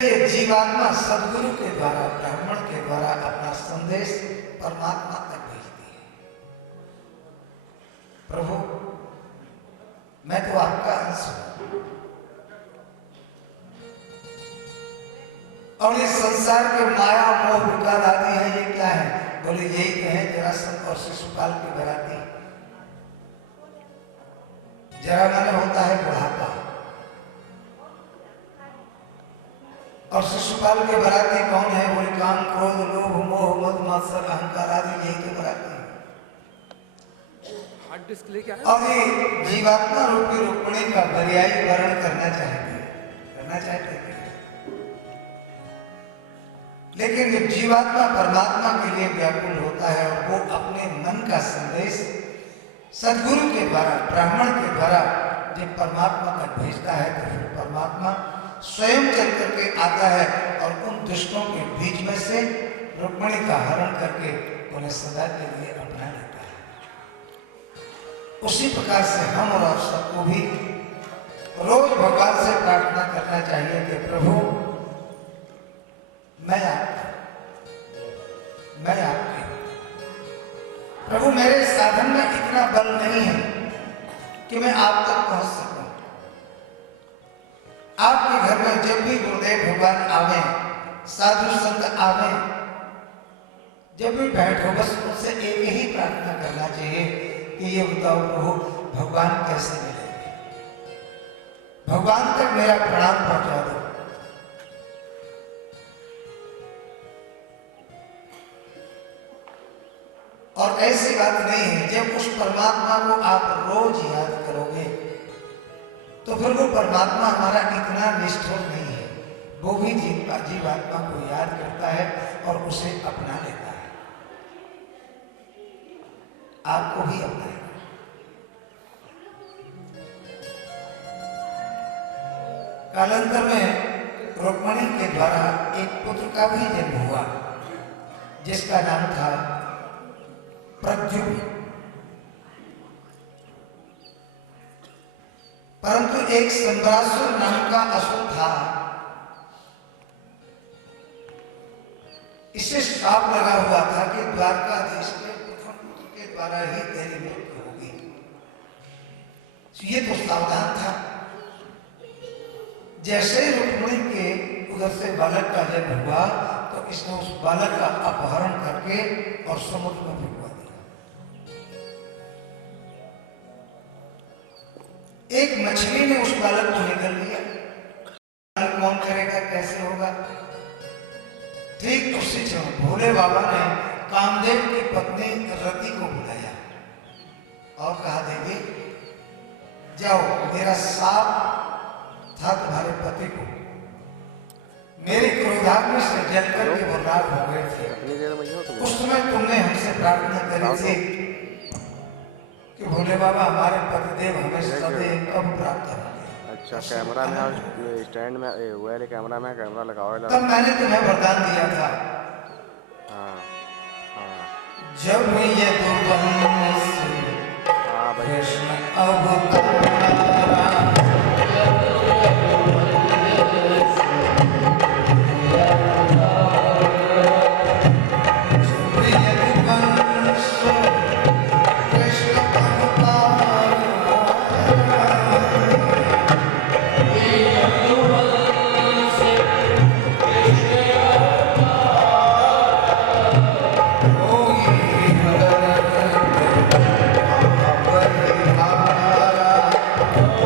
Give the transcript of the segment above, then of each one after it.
ये जीवात्मा सदगुरु के द्वारा, ब्राह्मण के द्वारा अपना संदेश परमात्मा तक भेजती है। प्रभु, मैं तो आपका अंश हूं और इस संसार के माया मोह विकार आदि है, ये क्या है? बोले यही तो है जरासंध और शिशुपाल की बराती। जरा माने होता है बुढ़ापा और शिशुपाल के बराती कौन है? बोले काम क्रोध लोभ मोह मद मत्सर अहंकार आदि, यही तो बराती है। और ये जीवात्मा रूपी रुक्मिणी का पर्यायी वर्ण करना चाहते हैं। लेकिन जब जीवात्मा परमात्मा के लिए व्याकुल होता है और वो अपने मन का संदेश सदगुरु के द्वारा, ब्राह्मण के द्वारा जब परमात्मा तक भेजता है तो फिर परमात्मा स्वयं चल करके आता है और उन दुष्टों के बीच में से रुक्मिणी का हरण करके उन्हें सदा के लिए अपना लेता है। उसी प्रकार से हम और आप सबको भी रोज भगवान से प्रार्थना करना चाहिए कि प्रभु मैं आपके प्रभु, मेरे साधन में इतना बल नहीं है कि मैं आप तक पहुंच सकूं। आपके घर में जब भी गुरुदेव भगवान आवे, साधु संत आवे, जब भी बैठो, बस उनसे एक ही प्रार्थना करना चाहिए कि ये बताओ प्रभु, भगवान कैसे मिलेंगे? भगवान तक मेरा प्रणाम पहुंचा दो। और ऐसी बात नहीं है, जब उस परमात्मा को आप रोज याद करोगे तो फिर वो परमात्मा हमारा इतना निष्ठुर नहीं है, वो भी जीवात्मा को याद करता है और उसे अपना लेता है। आपको भी अपनाएगा। कालांतर में रुक्मिणी के द्वारा एक पुत्र का भी जन्म हुआ जिसका नाम था प्रद्युम्न। परंतु एक संबरासुर नाम का असुर था, इसे श्राप लगा हुआ था कि द्वारकाधीश के प्रथम पुत्र के द्वारा ही तेरी मृत्यु होगी। ये तो सावधान था। जैसे रुक्मिणी के उधर से बालक का जन्म हुआ तो इसने उस बालक का अपहरण करके और समुद्र में फेंकवा दिया। एक मछली ने उस बालक को निगल लिया। कौन करेगा, कैसे होगा? ठीक उसी समय भोले बाबा ने कामदेव की पत्नी रति को बुलाया और कहा, देवी जाओ, मेरा साप था तुम्हारे पति को, मेरे क्रोधाग्नि से जलकर के वो राख हो गए थे। उस समय तुमने हमसे प्रार्थना करी थी कि भोले बाबा हमारे पतिदेव हमें सदैव कब प्राप्त होंगे। अच्छा, कैमरा में स्टैंड में वाले कैमरा में कैमरा लगाओ। तब मैंने तुम्हें वरदान दिया था। हाँ हाँ, जब ये दुर्वंश कृष्ण अवतारा Oh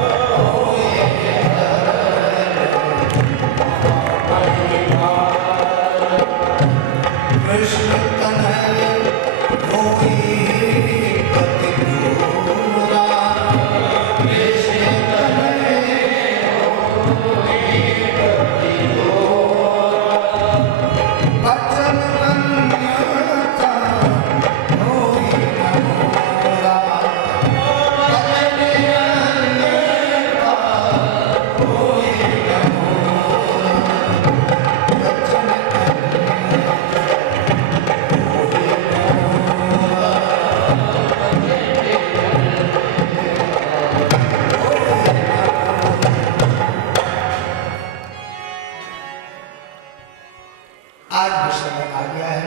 आज वो समय आ गया है,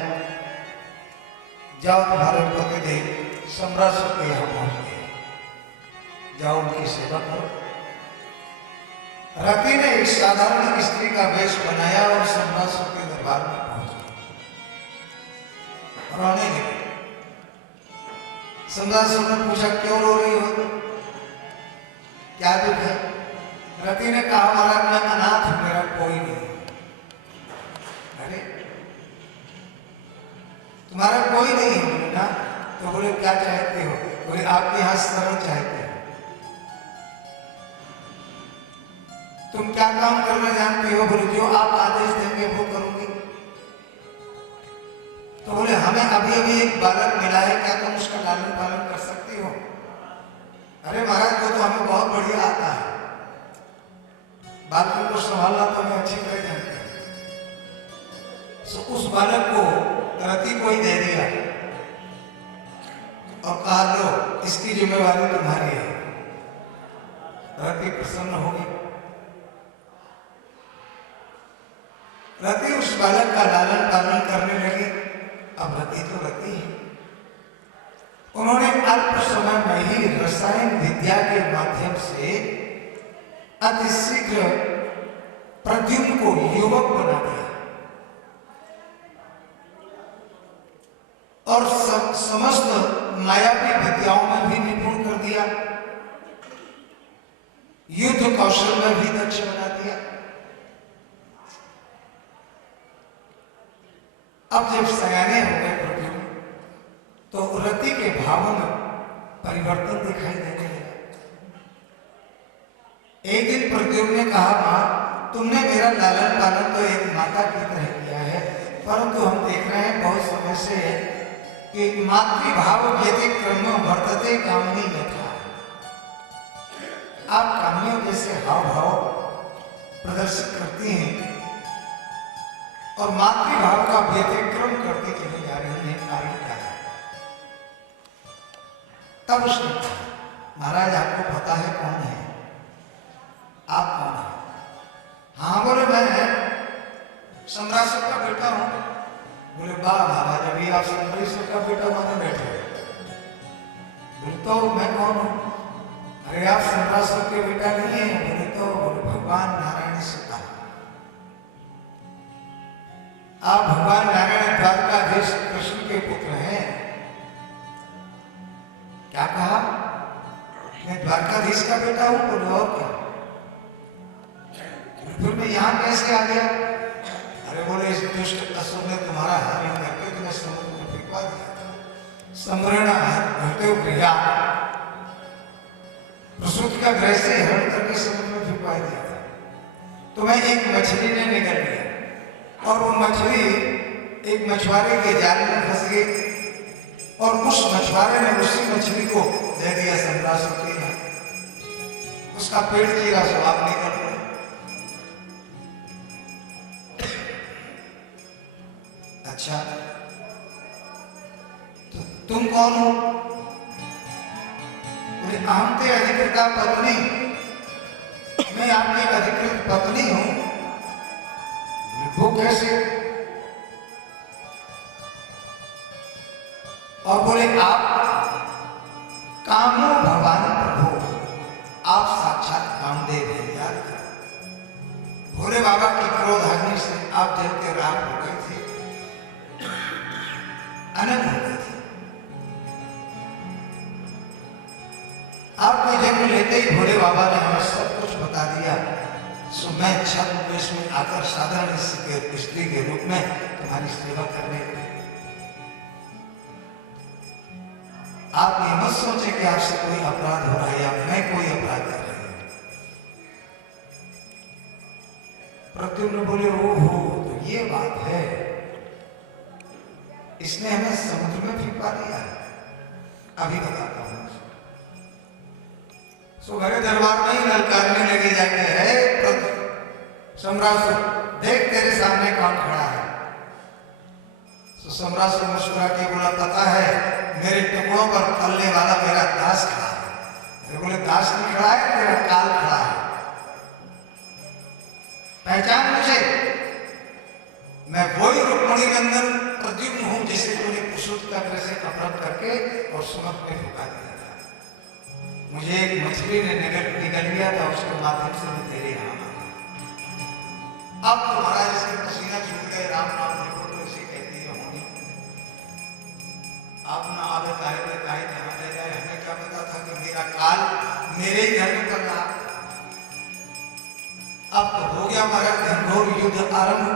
जाओ तुम्हारे पतिदेव सम्रासुर के यहाँ पहुंच गए, जाओ उनकी सेवा करो। रति ने एक साधारण स्त्री का वेश बनाया और सम्रासुर के दरबार में पहुंच गई। रोने लगी। सम्रासुर ने पूछा, क्यों रो रही हो, क्या दुख है? रति ने कहा, महाराज मैं अनाथ हूं, मेरा कोई नहीं। अरे तुम्हारा कोई नहीं है ना? तो बोले क्या चाहते हो? बोले आपके यहाँ शरण चाहते हो। तुम क्या काम करना जानती हो? बोले जो आप आदेश देंगे वो करूंगी। तो बोले हमें अभी अभी एक बालक मिला है, क्या तुम उसका लालन पालन कर सकती हो? अरे महाराज वो तो हमें बहुत बढ़िया आता है, बालकों को संभालना तो हमें अच्छी तरह जानते हैं। सो उस बालक को रति को ही दे दिया और कहा, लो इसकी जिम्मेवारी तुम्हारी है। रति प्रसन्न होगी। रति उस बालक का लालन पालन करने लगी। अब रति तो रति है। उन्होंने अल्प समय में ही रसायन विद्या के माध्यम से अति शीघ्र प्रद्युम्न को युवक बना दिया और समस्त मायावी विद्याओं में भी निपुण कर दिया, युद्ध कौशल में भी दक्ष बना दिया। अब जब सयाने हो गए प्रद्युम्न, तो रति के भावों में परिवर्तन दिखाई देने लगा। एक दिन प्रद्युम्न ने कहा, मां तुमने मेरा लालन पालन तो एक माता की तरह किया है, परंतु हम देख रहे हैं बहुत समय से कि मातृभाव व्यतिक्रम वर्तते कामनी यथा। आप कामनियों जैसे हाव भाव प्रदर्शित करती हैं और मातृभाव का व्यतिक्रम करती चली जा रही है, कारण क्या है? तब उसने कहा, महाराज आपको पता है कौन है? आप कौन है? हाँ बोले, मैं सम्रासुर का बेटा हूं। बोले वाह महाराज, अभी आप सम्रासुर का बेटा माने बैठे। बोले तो मैं कौन हूं? अरे आप सम्रासुर के बेटा नहीं है। बोले तो बोले भगवान नारायण से कहा, आप भगवान नारायण द्वारकाधीश कृष्ण के पुत्र हैं। क्या कहा? मैं द्वारकाधीश का बेटा हूं। बोले और क्या? फिर मैं यहां कैसे आ गया? अरे बोले इस दुष्ट असुर ने तुम्हारा हरण करके तुम्हें समुद्र में फेंकवा दिया। समरण हरते गृहा, प्रसूति का ग्रह से हरण करके समुद्र में फेंकवा दिया। तुम्हें एक मछली ने निगल लिया और वो मछली एक मछुआरे के जाल में फंस गई और उस मछुआरे ने उसी मछली को दे दिया सम्रासुर के यहाँ। उसका पेट चीरा, स्वाब निकल गया। अच्छा, तो तुम कौन हो? बोले हम ते अधिकृता पत्नी, मैं आपकी अधिकृत पत्नी हूं। वो कैसे? और बोले आप कामो भगवान प्रभु, आप साक्षात कामदेव हैं। याद करो, भोले बाबा की क्रोधाग्नि से आप जलते राख हो गए थे, अनंत हो गए थे। आपको जन्म लेते ही भोले बाबा ने हमें सब कुछ बता दिया। सो मैं छद्म में आकर साधारण स्त्री के रूप में तुम्हारी सेवा करने लगी। आप ये मत सोचे कि आपसे कोई अपराध हो रहा है या मैं कोई अपराध कर रही हूं। प्रद्युम्न बोले, ओहो तो ये बात है, इसने हमें समुद्र में फेंकवा दिया। अभी बताता हूं। सो मेरे दरबार में ही ललकारने लगे जाके, है सम्रासुर देख तेरे सामने कौन खड़ा है। सो सम्रासुर मुस्कुरा के बोला, पता है मेरे टुकड़ों पर पलने वाला मेरा दास खड़ा है। अरे बोले दास नहीं खड़ा है, तेरा काल खड़ा है। पहचान मुझे, मैं वही रूप मणिनंदन प्रद्युम्न हूं, जैसे तूने कुशुत का ग्रह से अपहरण करके और सुमत में फुका दिया था। मुझे एक मछली ने निगल लिया था, उसके माध्यम से मैं तेरे यहाँ आ गया। अब तो महाराज इसके पसीना छूट गए, राम नाम लिखो तो इसे कहती है होनी। आप ना आवे काहे पे काहे कहाँ ले जाए, हमें क्या पता था कि मेरा काल मेरे ही घर में कर रहा। अब तो हो गया हमारा घनघोर युद्ध आरंभ,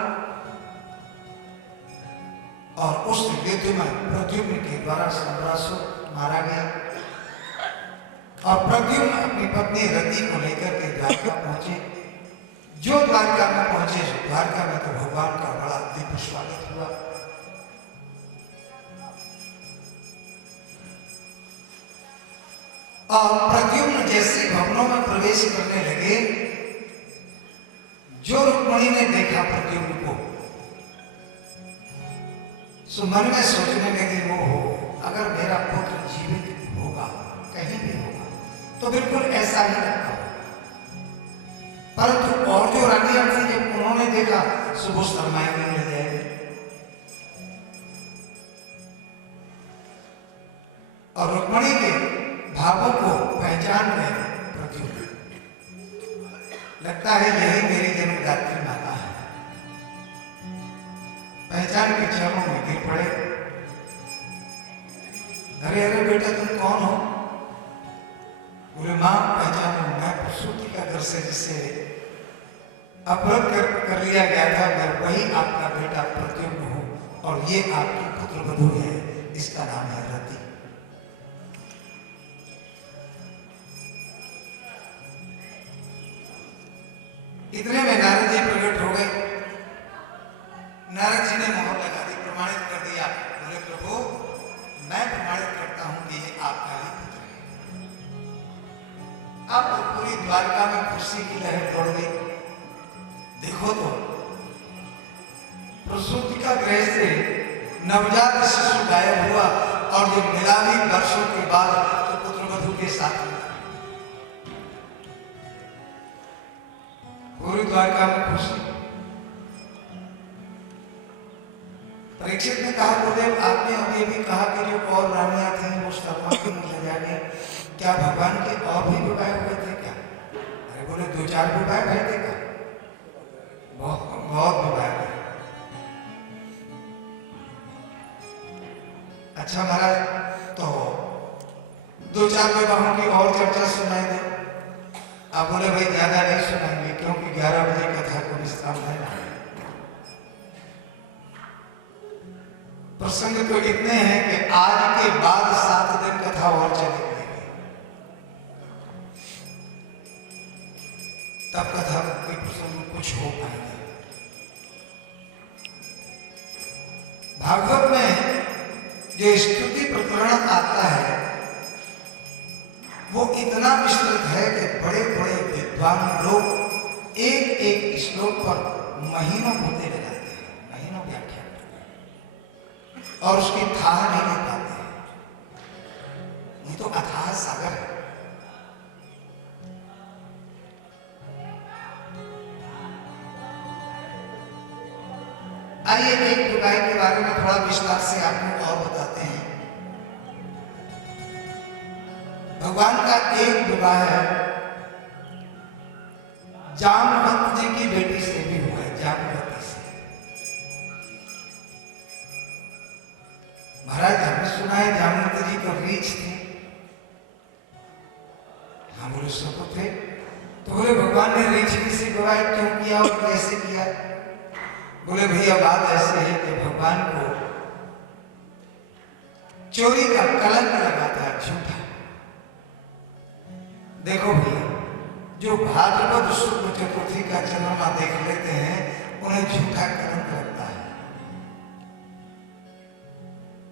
और उस युद्ध में प्रद्युम्न के द्वारा सम्रासुर मारा गया, और प्रद्युम्न अपनी पत्नी रति को लेकर के द्वारका पहुंचे। जो द्वारका में पहुंचे, द्वारका में तो भगवान का बड़ा दिव्य स्वागत हुआ। और प्रद्युम्न जैसे भवनों में प्रवेश करने लगे, जो रुक्मिणी ने देखा प्रद्युम्न को, सो मन में सोचने लगी, वो हो अगर मेरा पुत्र जीवित होगा, कहीं भी होगा, तो बिल्कुल ऐसा ही लगता हो। परंतु और जो रानियां थी, जब उन्होंने देखा, सुबह शर्माएंगे मिल जाएगी। और रुक्मिणी के भावों को पहचान गए प्रद्युम्न, लगता है यही मेरी जन्मदात्री माता है। पहचान के चरणों में गिर पड़े। अरे अरे बेटा, तुम कौन हो? बोले मां पहचानो, मैं प्रसूति का घर से जिसे अपहरण कर लिया गया था, मैं वही आपका बेटा प्रद्युम्न हूं, और ये आपकी पुत्रवधू है, इसका नाम है रति। इतने में नारद जी प्रकट हो गए। नारद जी ने मोहर लगा दी, प्रमाणित कर दिया। बोले प्रभु, मैं प्रमाणित करता हूं कि ये आपका ही पुत्र है। अब तो पूरी द्वारका में खुशी की लहर दौड़ गई। देखो तो प्रसूति का गृह से नवजात शिशु गायब हुआ, और जब मिला भी वर्षों के बाद, तो पुत्रवधू के साथ मिला। पूरी द्वारका में खुशी। परीक्षित ने कहा, गुरुदेव आपने अभी भी कहा कि जो और रानियां थी वो शर्मा क्यों ले जाने, क्या भगवान के और भी विवाह हुए थे क्या? अरे बोले 2-4 विवाह भय थे क्या? बहुत विवाह हुए। अच्छा महाराज, तो 2-4 विवाहों की और चर्चा सुनाई दे। आप बोले भाई ज्यादा नहीं सुनाएंगे, क्योंकि 11 बजे कथा को विश्राम है। प्रसंग तो इतने हैं कि आज के बाद 7 दिन कथा और चलेगी, तब कथा के प्रसंग कुछ हो पाएंगे। भागवत में जो स्तुति प्रकरण आता है, वो इतना विस्तृत है कि बड़े बड़े विद्वान लोग एक एक श्लोक पर महीनों होते लगाते हैं, महीनों व्याख्या करते हैं, और उसकी थाह नहीं ले पाते हैं। ये तो अथाह सागर है। आइए एक विवाह के बारे में थोड़ा विस्तार से आपको और बताते हैं। भगवान का एक विवाह है जामवंत जी की बेटी से भी हुआ है, जामवती से। महाराज हमने सुना है जामवंत जी को रीछ थे। हम बोले सब थे, तो बोले भगवान ने रीछ जी से विवाह क्यों किया और कैसे किया? बोले भैया बात ऐसी है कि भगवान को चोरी का कलंक लगाता है, झूठा। देखो भैया, जो भाद्रपद शुक्ल चतुर्थी का चंद्रमा देख लेते हैं, उन्हें झूठा कलंक लगता है,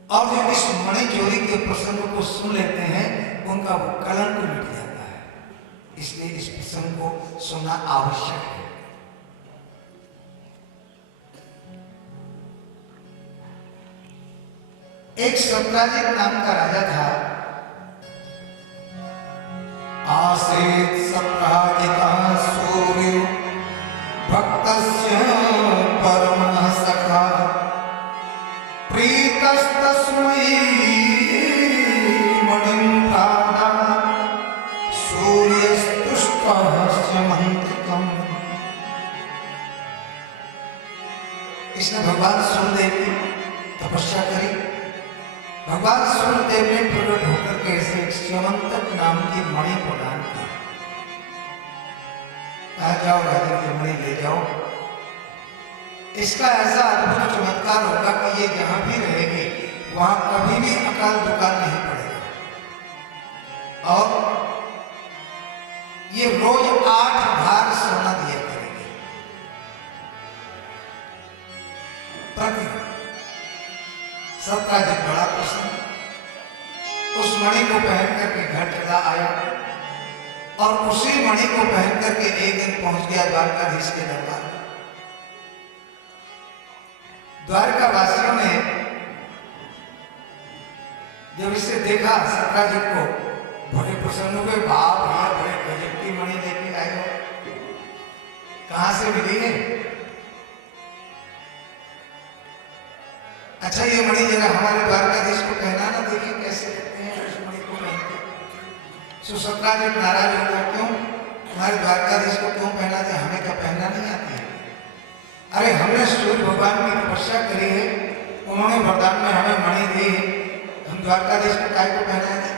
और जो इस मणि चोरी के प्रसंग को सुन लेते हैं, उनका वो कलंक मिट जाता है। इसलिए इस प्रसंग को सुनना आवश्यक है। एक सत्राजित नाम का राजा था। आसीत सत्राजितः सूर्यो भक्तस्य परमः सखा इसने भगवान सूर्यदेव की तपस्या करी। भगवान सूर्यदेव ने प्रकट होकर के इसे स्यवंतक नाम की मणि प्रदान की। कहा जाओ राजा की मणि ले जाओ, इसका ऐसा अद्भुत चमत्कार होगा कि ये जहां भी रहेगी वहां कभी भी अकाल दुकाल नहीं पड़ेगा, और ये रोज 8 भार सोना दिया करेगी प्रतिदिन। सत्याजित बड़ा प्रसन्न उस मणि को पहन करके घर चला आया, और उसी मणि को पहन करके एक दिन पहुंच गया द्वारकाधीश के दरबार। द्वारका वासियों ने जब इसे देखा सत्याजित को, बड़े प्रसन्न हुए। बाप रे, बड़े गजब की मणि लेके आए हो, कहां से मिली है? अच्छा ये मणि जरा हमारे द्वारकाधीश को पहना ना, देखिए कैसे लगते हैं उस मणि को पहन के। सो सत्याजित नाराज हो गया, क्यों तुम्हारे द्वारकाधीश को क्यों पहना दे, हमें क्या पहनना नहीं आती है? अरे हमने सूर्य भगवान की तपस्या करी है, उन्होंने वरदान में हमें मणि दी है, हम द्वारकाधीश को काय को पहना दे?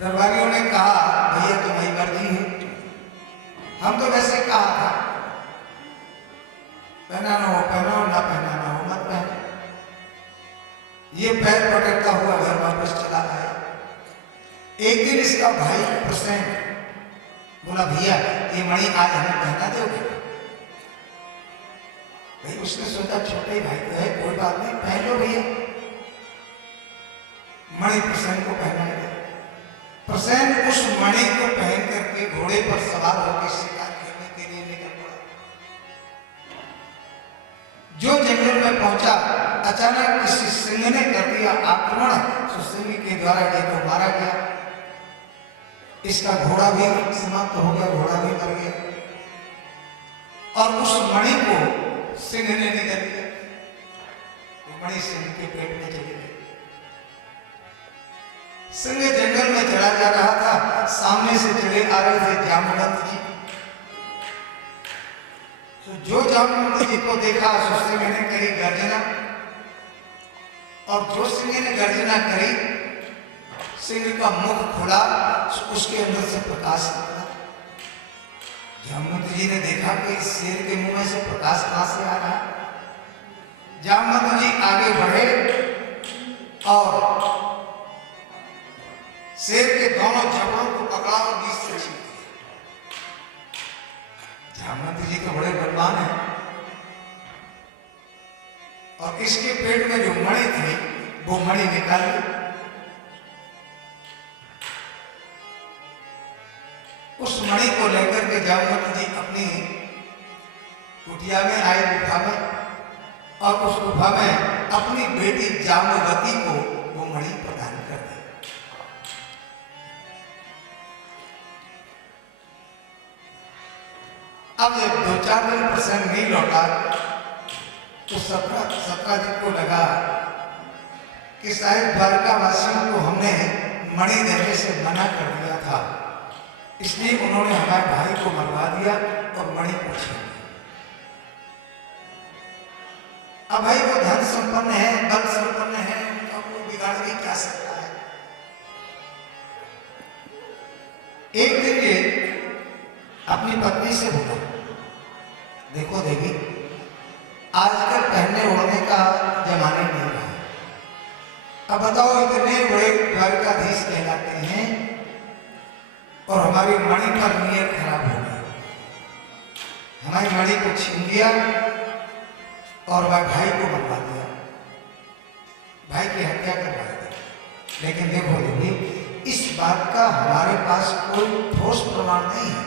दरबारियों ने कहा भैया तुम्हारी मर्जी है, हम तो वैसे कहा था पहनाना हो पहनाओ, ना पहनाना हो मत पहनो। ये पैर पकड़ता हुआ घर वापस चला आया। एक दिन इसका भाई प्रसेन बोला भैया ये मणि आज हमें पहना दोगे? भाई उसने सोचा छोटे भाई तो है, कोई बात नहीं पहन लो भैया। मणि प्रसेन को पहनाया। प्रसेन उस मणि को पहन करके घोड़े पर सवार होकर शिकार करने के लिए निकल पड़ा। जो जंगल में पहुंचा, अचानक किसी सिंह ने कर दिया आक्रमण, तो सिंह के द्वारा ये तो मारा गया। इसका घोड़ा भी समाप्त हो गया, घोड़ा भी मर गया, और उस मणि को सिंह ने निगल लिया। वो मणि सिंह के पेट में चली गई। सिंह जंगल में चला जा रहा था, सामने से चले आ रहे थे जामवंत जी। तो जो जामवंत जी को देखा सो सिंह ने करी गर्जना, और जो सिंह ने गर्जना करी, सिंह का मुख खुला, उसके अंदर से प्रकाश निकला। जामवंत जी ने देखा कि इस शेर के मुंह में से प्रकाश कहां से आ रहा। जामवंत जी आगे बढ़े और शेर के दोनों जबड़ों को पकड़ा और बीच से छीन दिया। जामवंत जी तो बड़े बलवान हैं, और इसके पेट में जो मणि थी वो मणि निकाली। उस मणि को लेकर के जामवंत जी अपनी कुटिया में आए, गुफा में, और उस गुफा में अपनी बेटी जामवती को वो मणि प्रदान कर दी। अब जब 2-4 दिन प्रसन्न नहीं लौटा, तो सत्याजित को लगा कि शायद द्वारका वासियों को हमने मणि देने से मना कर दिया था, इसलिए उन्होंने हमारे भाई को मरवा दिया और मणि को छीन लिया। अब भाई वो धन संपन्न है, बल संपन्न है, उनका कोई बिगाड़ भी क्या सकता है। एक दिन ये अपनी पत्नी से बोला, देखो देवी आजकल पहनने ओढ़ने का जमाना नहीं रहा, अब बताओ इतने बड़े द्वारकाधीश कहलाते हैं और हमारी मणि पर नियत खराब हो गई, हमारी मणि को छीन लिया और वह भाई को मरवा दिया, भाई की हत्या करवा दी। लेकिन देखो देवी इस बात का हमारे पास कोई ठोस प्रमाण नहीं है,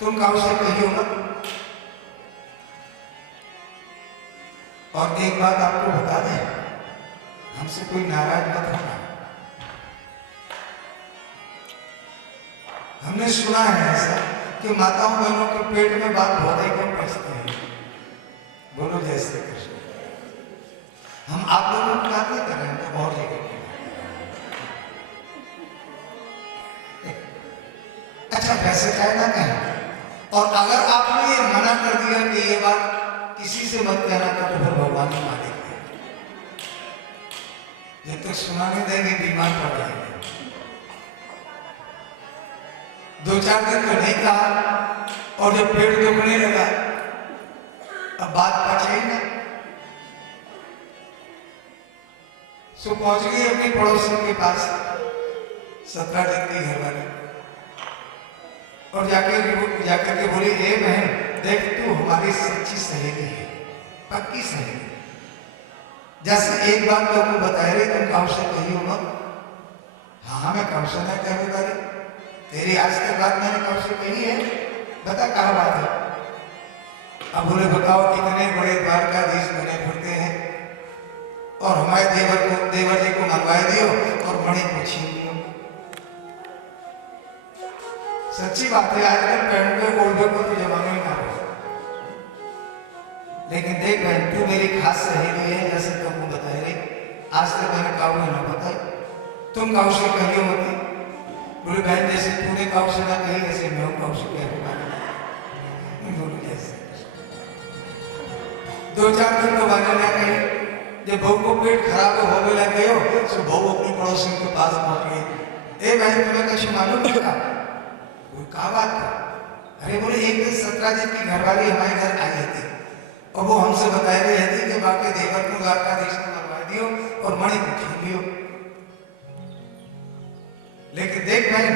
तुम काऊ से कहियो मत। और एक बात आपको बता दें, हमसे कोई नाराज मत होना, हमने सुना है ऐसा कि माताओं बहनों के पेट में बात बहुत कम पचती है। बोलो जय श्री कृष्ण। हम आप लोगों की बात नहीं कर रहे हैं, तो और जगह अच्छा वैसे चाहे ना कहें, और अगर आपने ये मना कर दिया कि ये बात किसी से मत कहना तो फिर भगवान ही मानेंगे। जब तक सुनाने देंगे बीमार पड़ जाएंगे। 2-4 दिन तो नहीं कहा और जब पेट दुखने लगा अब बात पचे ही ना। सो पहुंच गई अपनी पड़ोसियों के पास 17 दिन की घरवाली और जाकर के बोली, हे बहन देख तू हमारी सच्ची सहेली है, पक्की सहेली। जैसे एक बात तो आपको बताया रही तुम काउ से कही हो मत। हाँ मैं काउ से ना कहने वाली, तेरी आज तक बात मैंने काउ से कही है, बता कहा बात है। अब बोले बताओ कितने बड़े द्वारकाधीश बने फिरते हैं और हमारे देवर जी को मरवाए दियो और मणि को छीन लियो। सच्ची बात है, आजकल पहनवे ओढ़वे को तो जमाना ही ना हो। लेकिन देख बहन तू मेरी खास सहेली है, जैसे तुमको बताई रही आज तक मैंने काऊ में ना बताई, तुम काऊ से कहियो मत। बोले बहन जैसे तूने काऊ से ना कही ऐसे मैं काऊ से कह दूंगा। बोलो जैसे 2-4 दिन तो मैंने ना कही। जब बहू को पेट खराब होने लग गयो तो बहू अपनी पड़ोसियों के पास पहुंच गई। ए बहन तुम्हें कुछ मालूम नहीं था? कहा बात था? अरे बोले एक दिन 17 दिन की घरवाली हमारे घर आई थी और वो हमसे बताई रही थी कि बाकी देवर को द्वारकाधीश को मरवा दियो और मणि को छीन लियो। लेकिन देख बहन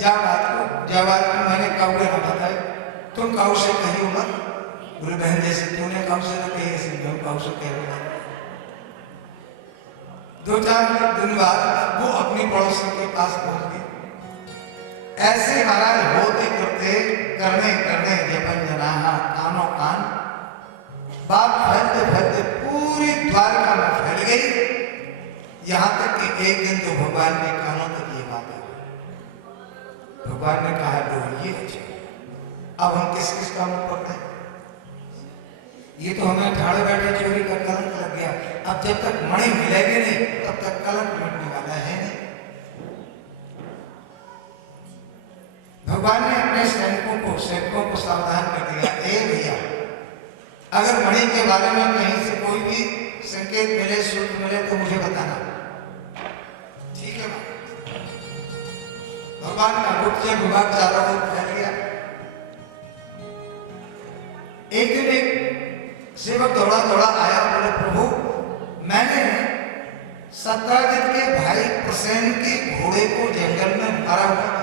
जा बात को मैंने काऊ ने ना बताई, तुम काऊ से कही हो मत। बोले बहन जैसे तूने काऊ से ना कही ऐसे मैं काऊ से कह रहा। 2-4 दिन बाद वो अपनी पड़ोसियों के पास पहुंच गई। ऐसे महाराज होते करने जपन जनाहा कानो कान बात फैलते पूरी द्वारका में फैल गई। यहां तक कि एक दिन तो भगवान के कानों तक ये बात आई। भगवान ने कहा तो ये अच्छा अब हम किस काम में पकड़े? ये तो हमें ठाड़े बैठे चोरी का कलंक लग गया। अब जब तक मणि मिलेगी नहीं तब तक कलंक मिटने वाला है नहीं। भगवान ने अपने सैनिकों को सावधान कर दिया, ए भैया अगर मणि के बारे में कहीं से कोई भी संकेत मिले सूत्र मिले तो मुझे बताना, ठीक है? भगवान का गुप्त विभाग चारों ओर फैल गया। एक दिन एक सेवक दौड़ा आया, बोले प्रभु मैंने 17 के भाई प्रसेन के घोड़े को जंगल में मारा हुआ।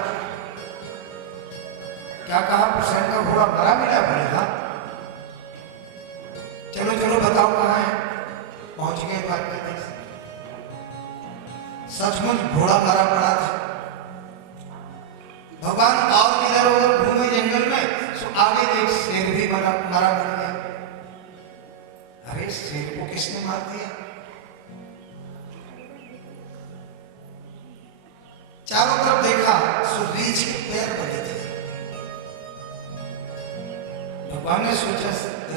क्या कहा? प्रसेन का घोड़ा मरा मिला? बोले हाँ। चलो बताओ कहाँ है? पहुंच गए द्वारकाधीश। सचमुच घोड़ा मरा पड़ा था। भगवान और इधर उधर घूमे जंगल में, तो आगे एक शेर भी मरा मिल गया। अरे शेर को किसने मार दिया? चारों तरफ देखा तो रीछ के पैर बने थे। भगवान ने सोचा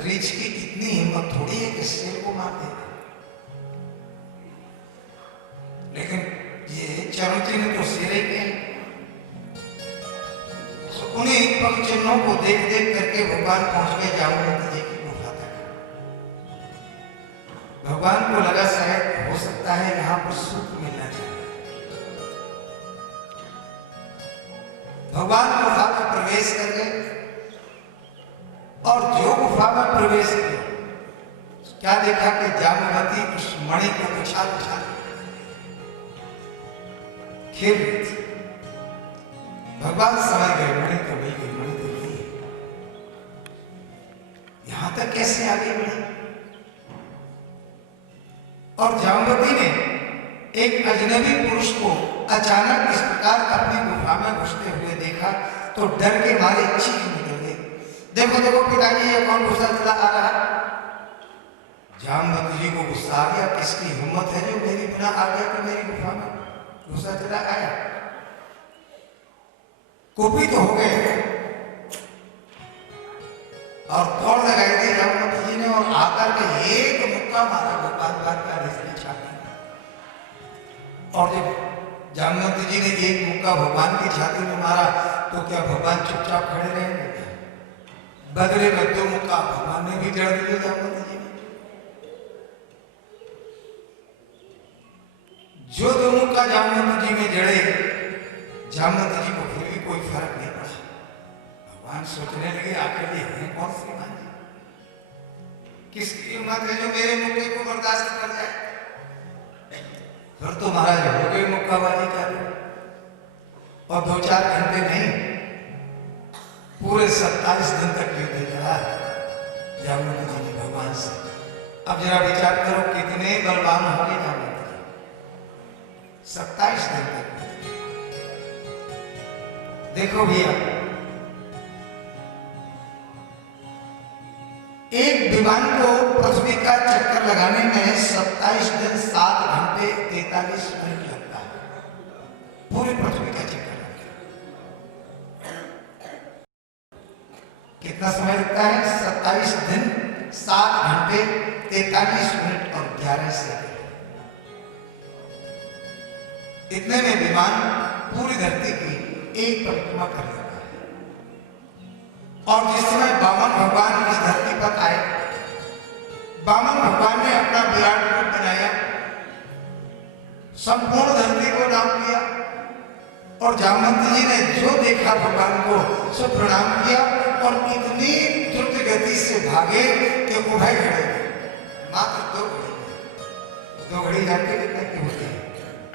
रीछ की इतनी हिम्मत थोड़ी है कि शेर को मार देगा। लेकिन ये चरुथी ने तो शेर ही किया। उन्हीं पग चिन्हों को देख करके भगवान पहुंच गए जामवंती जी की गुफा तक। भगवान को लगा शायद हो सकता है यहाँ पर सुख मिलना चाहिए। भगवान गुफा में प्रवेश कर गए और जो गुफा में प्रवेश किया क्या देखा कि जामवती उस मणि को उछाल खेल रही थी। भगवान समझ गए मणि तो मिल गई, मणि तो मिली। यहां तक कैसे आ गई मणि? और जामवती ने एक अजनबी पुरुष को अचानक इस प्रकार अपनी गुफा में घुसते हुए देखा तो डर के मारे चीख निकल गई। देखो पिताजी ये कौन घुसा चला आ रहा? जामवती जी को गुस्सा आ गया, किसकी हिम्मत है जो मेरी बिना आ गया कि मेरी गुफा में घुसा चला आया। कुपित हो गए और दौड़ लगाई थी जामवती जी ने और आकर के एक मुक्का मारा भगवान द्वारकाधीश की छाती में। और जब जामवती जी ने एक मुक्का भगवान की छाती में मारा तो क्या भगवान चुपचाप खड़े रहेंगे? बदले में 2 मुक्का भगवान ने भी जड़ दिए जामवंत जी ने। जो 2 मुक्का जामवंत जी में जड़े, जामवंत जी को फिर भी कोई फर्क नहीं पड़ा। भगवान सोचने लगे आखिर ये है कौन सी मां जी, किसकी हिम्मत है जो मेरे मुक्के को बर्दाश्त कर जाए। फिर तो महाराज हो गई मुक्काबाजी चालू, और 2-4 घंटे नहीं, पूरे 27 दिन तक युद्ध चला जामवंत जी ने भगवान से। अब जरा विचार करो कितने बलवान होंगे जामवंत जी। 27 दिन तक। देखो भैया, एक विमान को पृथ्वी का चक्कर लगाने में 27 दिन 7 घंटे 43 मिनट लगता है। पूरी पृथ्वी का चक्कर कितना समय लगता है? 27 दिन 7 घंटे 43 मिनट और 11 सेकंड। इतने में विमान पूरी धरती की एक परिक्रमा कर लेता है। और जिस समय वामन भगवान इस धरती पर आए, वामन भगवान ने अपना विराट रूप बनाया, संपूर्ण धरती को नाम लिया, और जामवंत जी ने जो देखा भगवान को सो प्रणाम किया, और इतनी द्रुत गति से भागे कि उभय घड़े मात्र 2 घड़ी। 2 घड़ी जानते कितने की होती है?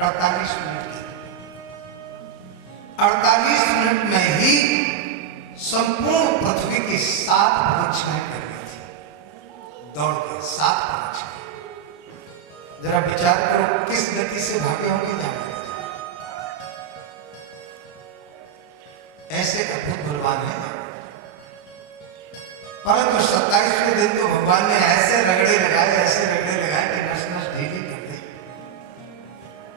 48 मिनट की। 48 मिनट में ही संपूर्ण पृथ्वी की 7 परीक्षाएं कर ली थी, दौड़ के 7 परीक्षाएं। जरा विचार करो किस गति से भागे होंगे जामवंत जी। ऐसे अद्भुत बलवान है। परंतु 27वें दिन तो भगवान ने ऐसे रगड़े लगाए कि नस नस ढीली कर दी,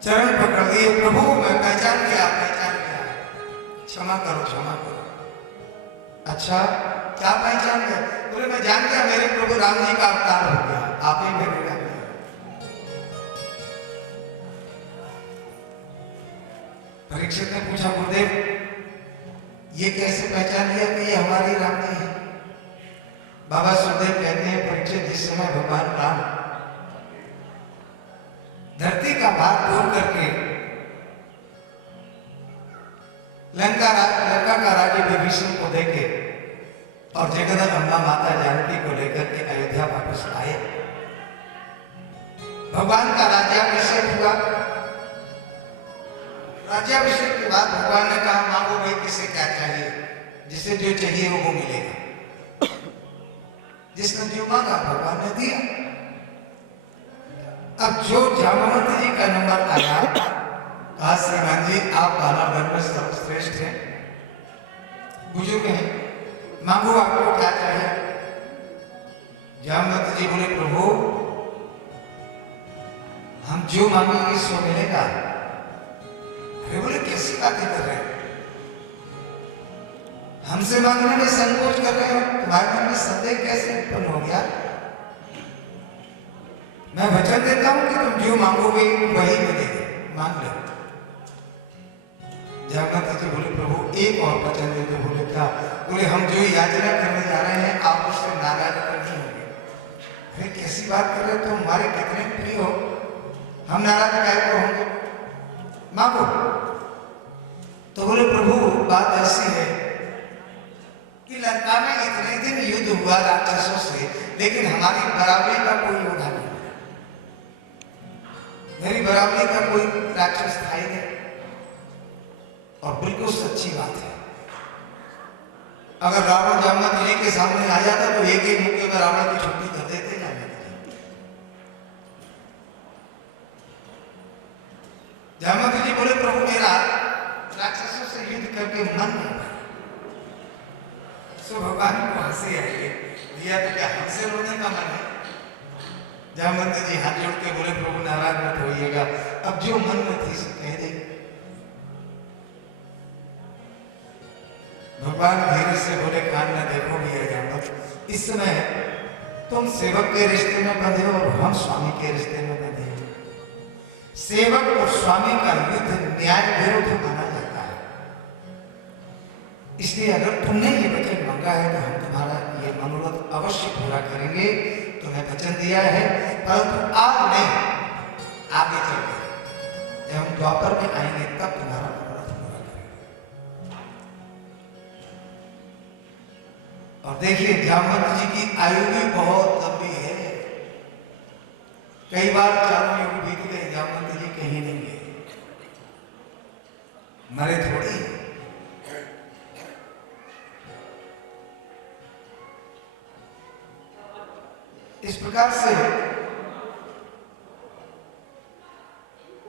चरण पकड़ लिए। प्रभु मैं पहचान गया, क्षमा करो, क्षमा करो। अच्छा क्या पहचान गए? बोले मैं जान गया मेरे प्रभु राम जी का अवतार हो गया, आप ही मेरे राम जी। परीक्षित ने पूछा गुरुदेव ये कैसे पहचान लिया कि ये हमारे राम जी हैं? बाबा सुखदेव कहते हैं परीक्षित, जिस समय भगवान राम धरती का भार दूर करके लंका का राज्य विभीषण को देके और जगदम्बा माता जानकी को लेकर के अयोध्या वापस आए, भगवान का राज्याभिषेक हुआ। राज्याभिषेक के बाद भगवान ने कहा मांगो भाई किसे क्या चाहिए, जिसे जो चाहिए वो मिलेगा। जिसने जो मांगा भगवान ने दिया। अब जो जामवंत जी का नंबर आया, कहा श्रीमान जी आप दानव में सर्वश्रेष्ठ हैं, बुजुर्ग हैं, मांगो आपको क्या चाहिए। जामवंत जी बोले प्रभु हम जो मांगेंगे सो मिलेगा। अरे बोले कैसी बातें कर रहे हैं, हमसे मांगने में संकोच कर रहे हो, तुम्हारे मन में संदेह कैसे उत्पन्न हो गया? मैं वचन देता हूं कि तुम जो मांगोगे वही मिलेगा, मांग लो। जामवंत जी बोले प्रभु एक और वचन दे दो। बोले क्या? बोले हम जो याचना करने जा रहे हैं आप उससे नाराज तो नहीं होंगे। फिर कैसी बात कर रहे हो, तुम हमारे कितने प्रिय हो, हम नाराज कैसे होंगे, मांगो। तो बोले प्रभु बात ऐसी है कि लंका में इतने दिन युद्ध हुआ राक्षसों से, लेकिन हमारी बराबरी का कोई योद्धा नहीं, मेरी बराबरी का कोई राक्षस था ही नहीं। और बिल्कुल सच्ची बात है, अगर रावण जामवंत जी के सामने आ जाता तो एक एक मुक्के में रावण की छुट्टी कर देते जामवंत जी। बोले प्रभु मेरा राक्षसों से युद्ध करके मन नहीं भरा। सो भगवान को हंसी आई, भैया तो क्या हमसे रोने का मन है? जामवंत जी हाथ जोड़ के बोले प्रभु नाराज मत होइएगा, अब जो मन में थी सो कह दे। भगवान धीरे से बोले कान न देखो भैया जामवंत, इस समय तुम सेवक के रिश्ते में बंधे हो और हम स्वामी के रिश्ते में बंधे हो। सेवक और स्वामी का युद्ध न्याय विरुद्ध माना जाता है, इसलिए अगर तुमने ये वचन मांगा है तो हम तुम्हारा अवश्य पूरा करेंगे, तुम्हें वचन दिया है, परंतु आज नहीं, आगे चलकर जब हम द्वापर में आएंगे तब तुम्हारा मनोरथ पूरा करेंगे। और देखिए जामवंत जी की आयु भी बहुत लंबी है, कई बार 4 युग बीत गए, जामवंत जी कहीं नहीं गए, मरे थोड़ी। इस प्रकार से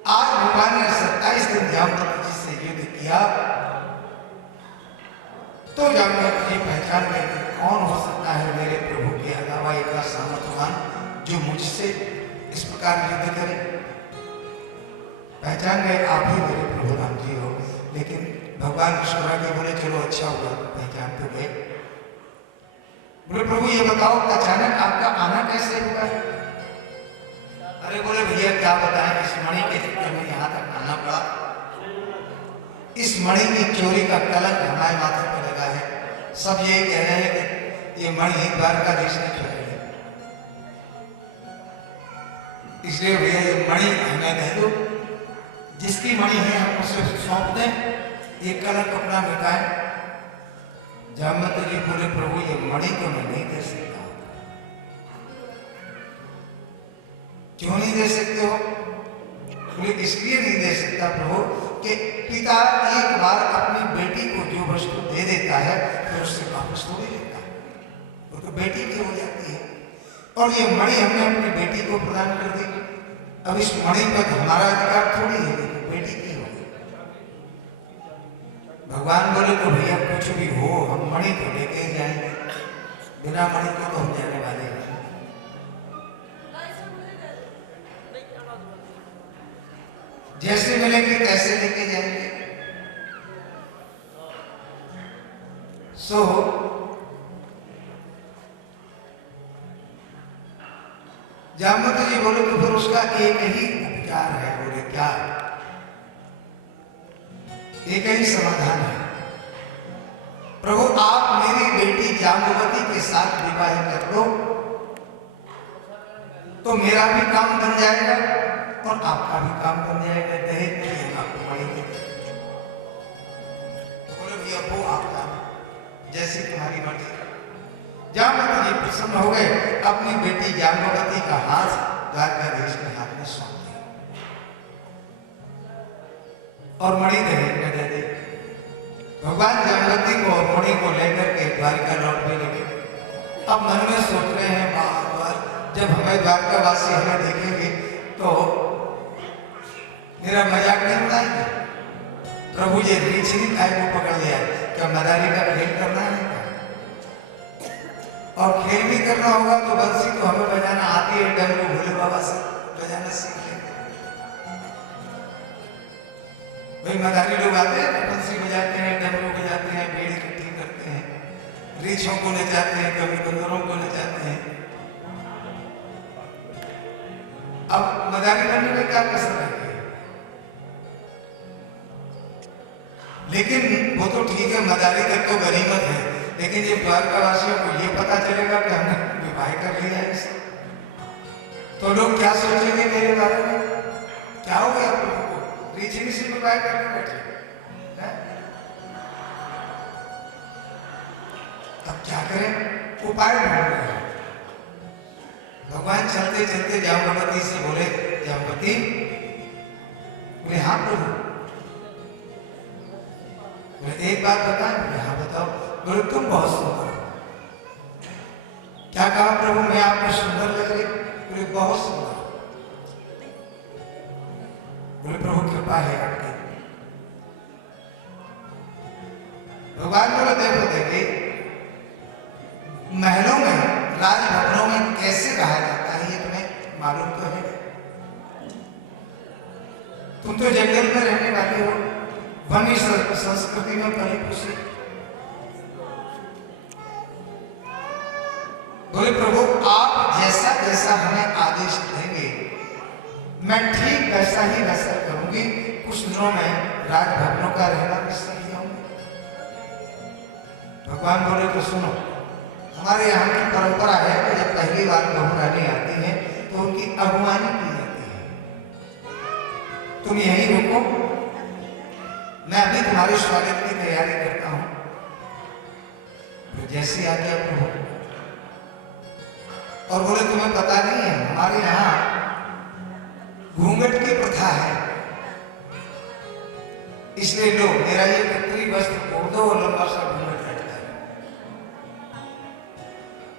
आज भगवान ने 27 दिन जामवंत जी से युद्ध किया, तो जामवंत जी पहचान गए कि कौन हो सकता है मेरे प्रभु के अलावा इतना सामर्थ्यवान जो मुझसे इस प्रकार युद्ध करे। पहचान गए आप ही मेरे प्रभु राम जी हो। लेकिन भगवान मुस्कुरा के बोले चलो अच्छा हुआ पहचान तो गए। बोले प्रभु ये बताओ अचानक आपका आना कैसे हुआ? अरे बोले भैया क्या बताएं, इस मणि के चक्कर में यहाँ तक आना पड़ा। इस मणि की चोरी का कलंक हमारे माथे पर लगा है, सब ये कह रहे हैं कि ये मणि द्वारकाधीश ने चोरी है, इसलिए भैया ये मणि हमें दे दो, जिसकी मणि है हम उसे सौंप दें, ये कलंक अपना मिटाए। जामवंत जी बोले प्रभु ये मणि तो मैं नहीं दे सकता। क्यों नहीं दे सकते हो? बोले इसलिए नहीं दे सकता प्रभु कि पिता एक बार अपनी बेटी को जो वस्तु दे देता है फिर उससे वापस थोड़ी लेता है, वो तो बेटी की हो जाती है। और ये मणि हमने अपनी बेटी को प्रदान कर दी, अब इस मणि पर हमारा अधिकार थोड़ी है, तो बेटी की होगी। भगवान बोले तो भैया कुछ भी हो हम मणि को लेके जाएंगे, बिना मणि को तो हम जाने वाले हैं। जैसे मिलेंगे तैसे लेके जाएंगे। सो जामवंत जी बोले तो फिर उसका एक ही उपचार है। बोले क्या? एक ही समाधान है। प्रभु आप मेरी बेटी जाम्बवती के साथ विवाह कर लो तो मेरा भी काम बन जाएगा और आपका भी काम बन जाएगा। दहेज नहीं आपको पड़ेगी। तो बोले भैया वो आपका जैसी तुम्हारी मर्जी। जाम्बवती जी प्रसन्न हो गए, अपनी बेटी जाम्बवती का हाथ द्वारकाधीश के हाथ में सौंप दिया और मणि दहेज में दे दी। भगवान जाम्बवती को और मणि को लेकर के द्वारिका लौटने लगे। अब मन में सोच रहे हैं बार जब हमें द्वारकावासी हमें देखेंगे तो मेरा मजाक नहीं उड़ाएंगे। प्रभु जी रीछनी काय को पकड़ लिया, क्या मदारी का खेल करना है क्या? और खेल भी करना होगा तो बंसी तो हमें बजाना आती है, डमरू भोले बाबा से बजाना सीख लेंगे। भाई मदारी लोग आते हैं, बंसी बजाते हैं, डमरू बजाते हैं, भीड़ इकट्ठी करते हैं, रीछों को नचाते हैं, कभी बंदरों को नचाते हैं। अब मदारी करने में क्या कसर है? लेकिन वो तो ठीक है, मदारी तक तो गनीमत है, लेकिन ये द्वारकावासियों को ये पता चलेगा कि हमने विवाह कर लिया है इससे, तो लोग क्या सोचेंगे मेरे बारे में? क्या हो गया आप लोगों को? रीछनी से विवाह करके बैठे हैं? अब क्या करें? उपाय ढूंढ रहे हैं। भगवान चलते चलते जाम्बवती से बोले, जाम्बवती बोले हाँ प्रभु। बोले एक बात बता। बोले हाँ बताओ। बोले तुम बहुत सुंदर हो। क्या कहा प्रभु? मैं आपको सुंदर लग रही? बोले बहुत सुंदर। बोले प्रभु कृपा है आपकी। भगवान बोले देखो देखिए, महलों में राजभवनों में कैसे रहा जाता है ये तुम्हें मालूम तो है। तुम तो जंगल में रहने वाले हो, वन्य संस्कृति में पली खुशी। बोले प्रभु आप जैसा जैसा हमें आदेश देंगे मैं ठीक वैसा ही वैसा करूंगी। कुछ दिनों में राजभवनों का रहना भी सीख जाऊंगी। भगवान बोले तो सुनो, हमारे यहाँ की परंपरा है कि जब पहली बार बहू रानी आती है तो उनकी अगुवानी की जाती है। तुम यहीं रुको, मैं अभी तुम्हारे स्वागत की तैयारी करता हूं। तो जैसे आज्ञा प्रभु। और बोले तुम्हें पता नहीं है हमारे यहाँ घूंघट की प्रथा है, इसलिए लो मेरा ये उत्तरी वस्त्र ओढ़ दो और लंबा सा घूंघट लटका दो।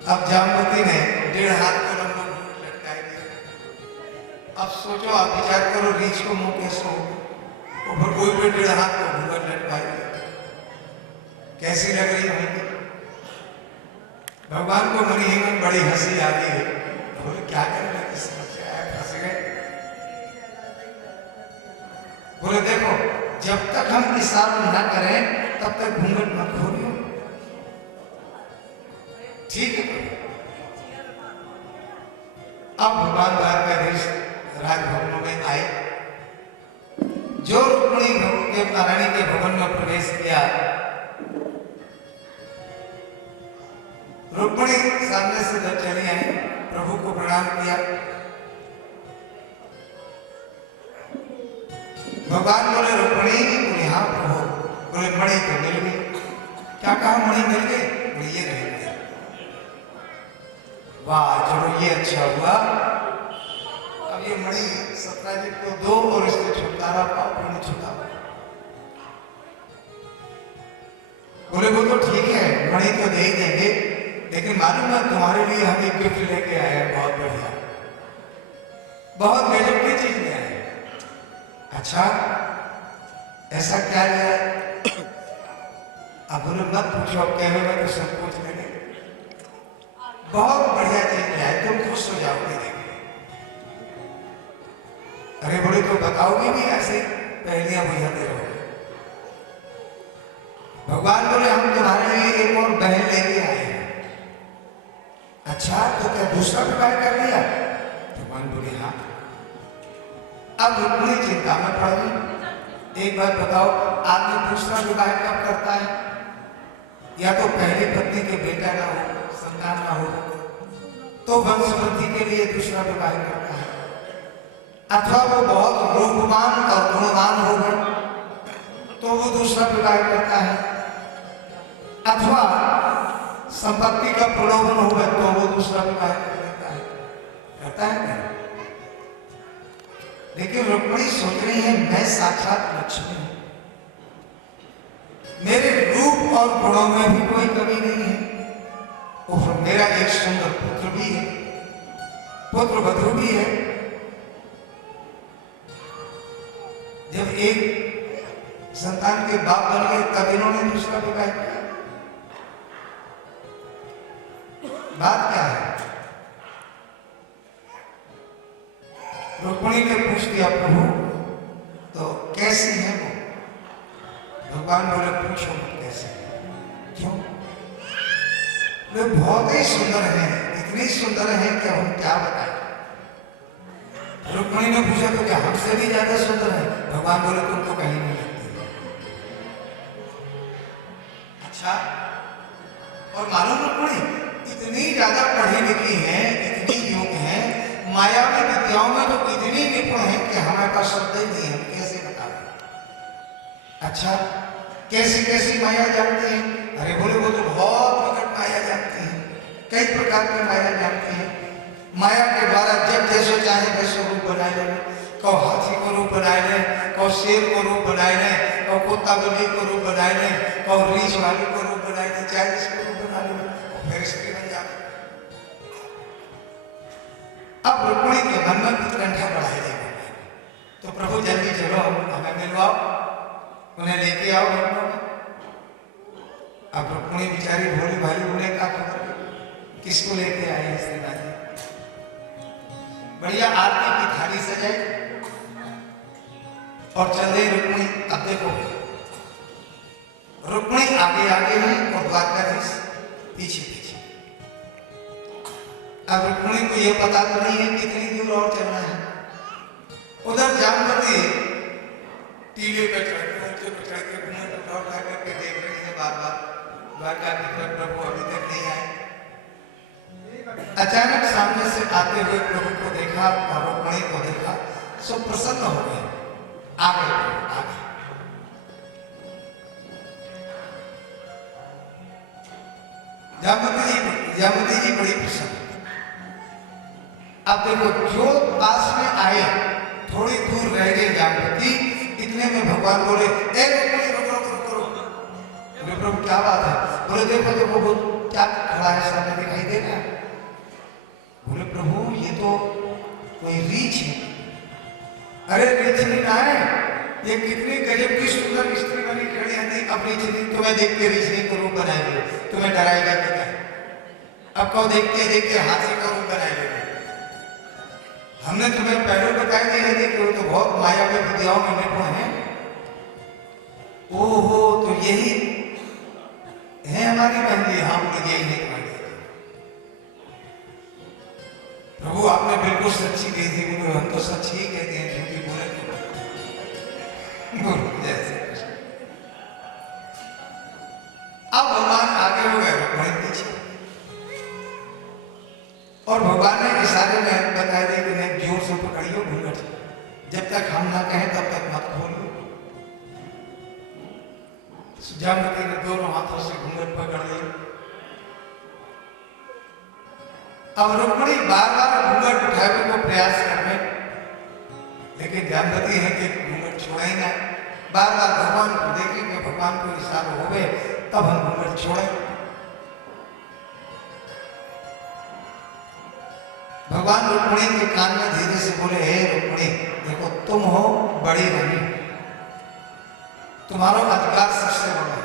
अब जामवती ने 1.5 हाथ को लंबा घूंघट लटकाई दिया। अब सोचो, आप विचार करो, रीछ को मुंह कैसे हो, और कोई भी 1.5 हाथ को घूंघट लटकाई दिया, कैसी लग रही होगी? भगवान को मनी ही मन बड़ी हंसी आ गई। बोले क्या करना, किस समस्या है, फंस गए। बोले देखो, जब तक हम इशारा न करें तब तक घूंघट मत खोलियो, ठीक है? अब भगवान द्वारकाधीश राजभवनों में आए। जो रुक्मिणी के रानी के भवन में प्रवेश किया, रुक्मिणी सामने से जब चली आई, प्रभु को प्रणाम किया। भगवान बोले रुक्मिणी, बोले हाँ प्रभु। बोले मणि तो मिल गई। क्या कहा? मणि मिल गई? बोले ये रह गई। वाह, चलो ये अच्छा हुआ। अब ये मणि सत्यजित को दो और इसको छुटकारा पाओ, पुण्य छुटाओ। बोले वो तो ठीक है, मणि तो दे ही देंगे, लेकिन मालूम है तुम्हारे लिए हम एक गिफ्ट लेके आए हैं, बहुत बढ़िया, बहुत गजब की चीज ले आए। अच्छा, ऐसा क्या लिया? अब बोले मत पूछो, अब कहे मैं तो सब पूछ लेंगे। बहुत बढ़िया चीज ले आए, तुम खुश हो जाओगे देख। अरे बोले तो बताओगे भी ऐसे पहलियां बुझाते रहो। भगवान बोले हम तुम्हारे लिए एक और बहन लेके आए हैं। अच्छा, तो क्या दूसरा विवाह कर लिया? भगवान बोले हाँ। अब रुक्मिणी चिंता में पड़ गई। एक बात बताओ, आदमी दूसरा विवाह कब करता है? या तो पहली पत्नी के बेटा ना हो, संतान ना हो, तो वंश वृद्धि के लिए दूसरा विवाह करता है, अथवा वो बहुत रूपवान और गुणवान होगा तो वो दूसरा विवाह करता है, अथवा संपत्ति का प्रलोभन होगा तो वो दूसरा विवाह कर लेता है। करता है क्या? लेकिन रुक्मिणी सोच रही है मैं साक्षात लक्ष्मी हूं, मेरे रूप और गुणों में भी कोई कमी नहीं है, और मेरा एक सुंदर पुत्र भी है, पुत्र वधु भी है। जब एक संतान के बाप बन गए तब इन्होंने दूसरा विवाह किया। बात क्या है? रुक्मिणी ने पूछ दिया प्रभु तो कैसी है वो? भगवान बोले पूछो कैसे? क्यों? वे बहुत ही सुंदर हैं, इतनी सुंदर हैं कि हम क्या बताएं। रुक्मिणी ने पूछा तो क्या हमसे भी ज्यादा सुंदर है? भगवान बोले तुम तो कहीं नहीं लगती। अच्छा, और मालूम रुक्मिणी इतनी ज्यादा पढ़ी लिखी है, इतनी योग्य है, मायावी विद्याओं में तो इतनी निपुण है कि हमारे पास शब्द ही नहीं है, कैसे बताओ? अच्छा, कैसी कैसी माया जानती है? अरे बोले वो तो बहुत प्रकट माया जानती है, कई प्रकार की माया जानती है। माया के द्वारा जब जैसे चाहे वैसे रूप बनाए ले, कौ हाथी को रूप बनाए ले, कौ शेर को रूप बनाए ले, कौ कुत्ता बिल्ली को रूप बनाए ले, कौ रीछ वाली को रूप बनाए ले, चाहे जिसको रूप बना ले, फिर स्त्री बन जाए। अब रुक्मिणी के मन में उत्कंठा बढ़ाई देगा, तो प्रभु जल्दी चलो हमें मिलवाओ, उन्हें लेके आओ। अब रुक्मिणी बेचारी भोली भाली उन्हें क्या खबर, किसको लेके आए हैं श्रीनाथ जी? बढ़िया आरती की थाली सजाई और चल रही रुक्मिणी। अब देखो रुक्मिणी आगे आगे है और द्वारकाधीश पीछे पीछे। अब रुक्मिणी को यह पता तो नहीं है कितनी दूर और चलना है। उधर जामवती टीले पे चढ़ के करके देख रही है बार बार द्वारका की तरफ, प्रभु अभी तक नहीं आए। अचानक सामने से आते हुए प्रभु को देखा और रुक्मिणी को देखा, सब प्रसन्न हो गए, आ गए आ गए। जामवती जी बड़ी प्रसन्न। अब देखो, जो पास में आए, थोड़ी दूर रह गए जामवती, इतने में भगवान बोले, ए रुक्मिणी रुको रुको रुको। बोले प्रभु क्या बात है? बोले देखो देखो वो क्या खड़ा है सामने, दिखाई दे रहा है? बोले प्रभु ये तो कोई रीछ है। अरे रीछ नहीं ना है, ये कितनी गजब की सुंदर स्त्री बनी खड़ी है। अब रीछ नहीं, तुम्हें देख के रीछ नहीं को रूप बनाएगी, तुम्हें डराएगा क्या? अब कहो देखते देखते हाथी का रूप बनाएगा। हमने तुम्हें पहले बताया दिया है कि वो तो बहुत माया में विद्याओं में निपुण है। ओहो, तो यही है हमारी बहन जी? हाँ बोले यही है तुम्हारी। प्रभु आपने बिल्कुल सच्ची कही थी। बोले हम तो सच्ची ही कहते हैं, झूठी बोले जैसे। अब भगवान आगे हो गए, रुक्मिणी पीछे, और भगवान ने इशारे में बता दिया कि नहीं जोर से पकड़ियो घूंघट, जब तक हम ना कहें तब तक मत खोलियो। जामवती ने दोनों हाथों से घूंघट पकड़ ली। अब रुक्मिणी बार बार घूंघट उठाने को प्रयास कर रहे, लेकिन जामवती है कि घूंघट छोड़े ना। बार बार भगवान को देखेंगे, भगवान को इशारा हो गए तब हम घूंघट छोड़े। भगवान रुक्मिणी के कान में धीरे से बोले, हे रुक्मिणी देखो, तुम हो बड़ी रानी, तुम्हारा अधिकार सबसे बड़ा है।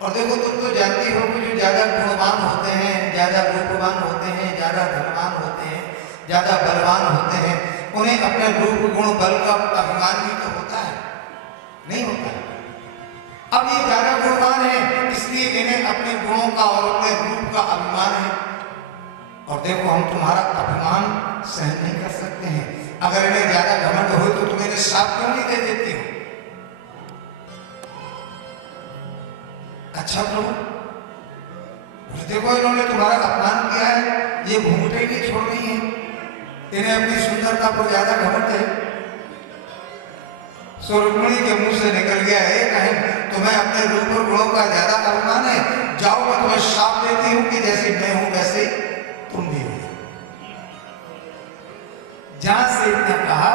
और देखो तुम तो जानती हो कि जो ज्यादा गुणवान होते हैं, ज्यादा रूपवान होते हैं, ज्यादा धनवान होते हैं, ज्यादा बलवान होते हैं, उन्हें अपने रूप गुण बल का अभिमान भी तो होता है, नहीं होता है? अब ये ज्यादा गुणवान है, इसलिए इन्हें अपने गुणों का और अपने रूप का अभिमान है। और देखो हम तुम्हारा अभिमान सहन नहीं कर सकते हैं। अगर इन्हें ज्यादा घमंड हो तो तुम इन्हें श्राप क्यों नहीं दे देती हो? अच्छा प्रभु, देखो इन्होंने तुम्हारा अपमान किया है, ये घूंघटे नहीं छोड़ रही है, इन्हें अपनी सुंदरता पर ज्यादा घमंड है। सो रुक्मिणी के मुंह से निकल गया, है नहीं तुम्हें अपने रूप और गुणों का ज्यादा अभिमान है, जाओ मैं तुम्हें श्राप देती हूँ कि जैसे मैं हूं वैसे तुम भी हो। जहां से इतना कहा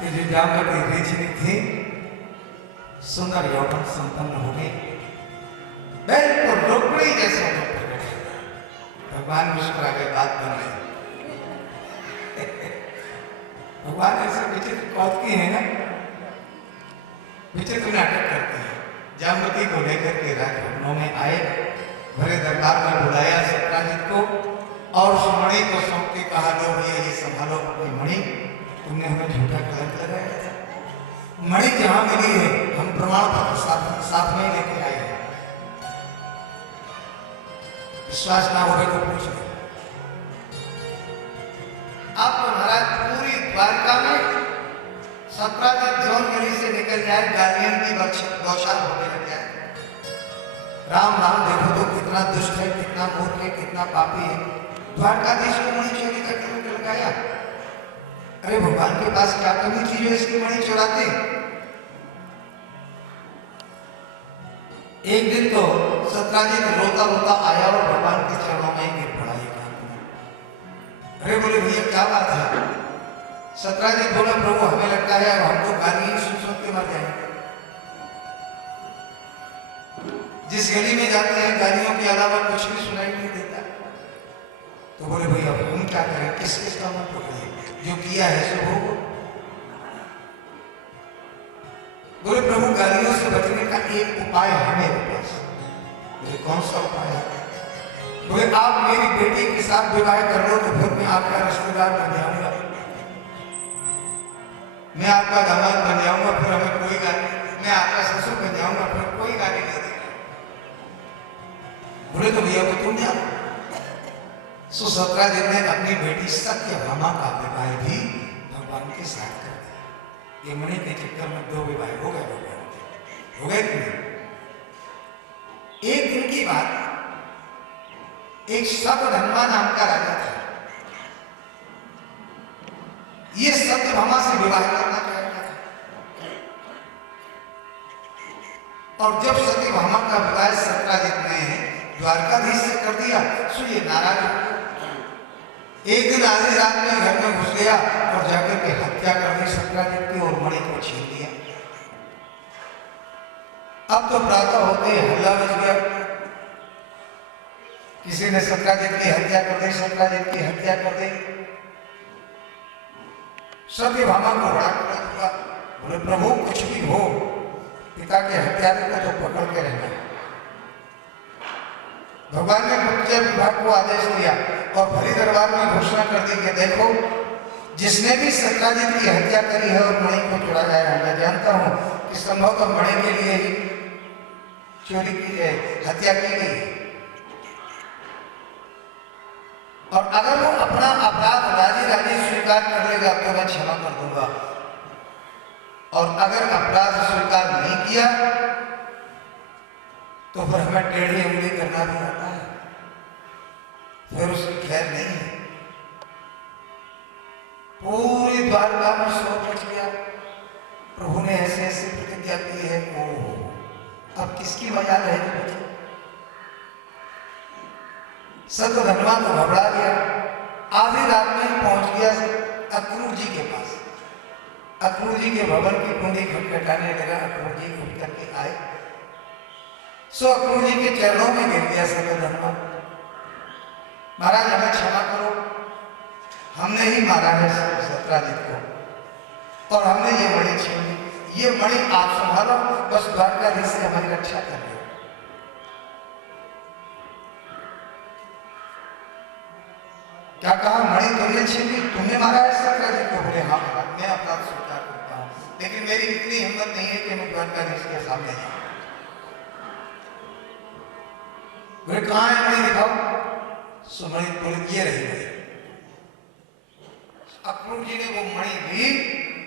कि जो जामवती रीछनी थी, सुंदर यौवन संपन्न हो गई, बिल्कुल रुक्मिणी जैसे भगवान मुस्कुरा के बात बन रही। भगवान ऐसे विचित्र कौतुकी है ना, विचित्र नाटक करते हैं। जामवती को लेकर के राजभवनों में आए, भरे दरबार में बुलाया सत्राजित को, और उस मणि को सौंप के कहा, लो भैया ये संभालो अपनी मणि, तुमने हमें झूठा कलंक लगाया था। मणि जहां मिली है हम प्रमाण पत्र साथ में लेके आए हैं, विश्वास ना होगा तो पूछ लो। आपको महाराज पूरी द्वारका में सत्राजित जौन गली से निकल जाए, गालियन की बौछार होने लग जाए। राम राम देखो तो कितना दुष्ट है, कितना मूर्ख है, कितना पापी है। द्वारकाधीश को मणि चोरी का कलंक लगाया। अरे भगवान के पास क्या कमी थी जो इसकी मणि चुराते? एक दिन तो सत्राजित रोता रोता आया और भगवान के चरणों में गिर पड़ा। अरे बोले भैया क्या बात है? सत्राजित बोला, प्रभु हमें लगता है अब हमको गाली सुन सुन के मर जाएंगे। जिस गली में जाते हैं गालियों के अलावा कुछ भी सुनाई नहीं देता। तो बोले भैया हम क्या करें, किस किस का मन पकड़े, जो किया है सो भोगो। बोले प्रभु गालियों से बचने का एक उपाय है मेरे पास। बोले कौन सा उपाय है? बोले आप मेरी बेटी के साथ विवाह कर लो तो फिर मैं आपका रिश्तेदार बन जाऊंगा, मैं आपका दामाद बन जाऊंगा, फिर हमें कोई गाली, मैं आपका ससुर बन जाऊंगा, फिर कोई गाली नहीं देगा। बोले तो भैया को तुम जाओ। सो सत्राजित ने अपनी बेटी सत्यभामा का विवाह भी भगवान के साथ कर दिया। ये मणि के चक्कर में 2 विवाह हो गए भगवान के, हो गए कि नहीं? एक दिन की बात, एक सत्यधन्वा नाम का राजा था। ये सत्यभामा से विवाह करना चाहता था, और जब सत्यभामा का विवाह सत्राजित ने द्वारकाधीश से कर दिया तो ये नाराज हो गया। एक दिन आधी रात में घर में घुस गया और जाकर के हत्या कर दी सत्राजित की और मणि को छीन लिया। अब तो प्रातः होते ही हल्ला मच गया, किसी ने सत्राजित की हत्या कर दी, सत्राजित की हत्या कर दी। सत्यभामा को बड़ा क्रोध हुआ, बोले प्रभु कुछ भी हो, पिता के हत्यारे को तो पकड़ के रहना। भगवान ने गुप्तचर विभाग को आदेश दिया और भरी दरबार में घोषणा कर दी कि देखो, जिसने भी सत्राजित की हत्या करी है और मणि को चुराया है, मैं जानता हूं कि संभवतः मणि के लिए ही चोरी की है, हत्या की गई। और अगर वो अपना अपराध राजी राजी स्वीकार कर लेगा तो मैं क्षमा कर दूंगा, और अगर अपराध स्वीकार नहीं किया तो फिर हमें टेढ़ी उंगली करना भी आता है, फिर उसकी खैर नहीं है। पूरी द्वारका में शोर मच गया। प्रभु ने ऐसे ऐसे प्रतिज्ञा की है, ओ अब किसकी मजाल है? सत्यधन्वा को घबरा गया, आधी रात में पहुंच गया अक्रूर जी के पास। अक्रूर जी के भवन की कुंडी खटखटाने लगा। अक्रूर जी उठ करके आए, सो अक्रूर जी के चरणों में गिर गया सत्यधन्वा। महाराज हमें क्षमा करो, हमने ही मारा है सत्राजित को और हमने ये मणि छीन ली। ये मणि आप संभालो, बस द्वारकाधीश से हमारी रक्षा कर दो। क्या कहा? मणि तुमने छीन ली, तुमने मारा है सत्राजित को? बोले हाँ महाराज, मैं अपराध स्वीकार करता हूँ, लेकिन मेरी इतनी हिम्मत नहीं है कि मैं द्वारकाधीश के सामने जाऊं। बोले कहाँ है मणि, दिखाओ। सो मणि बोले ये रही मणि। अक्रूर जी ने वो मणि ली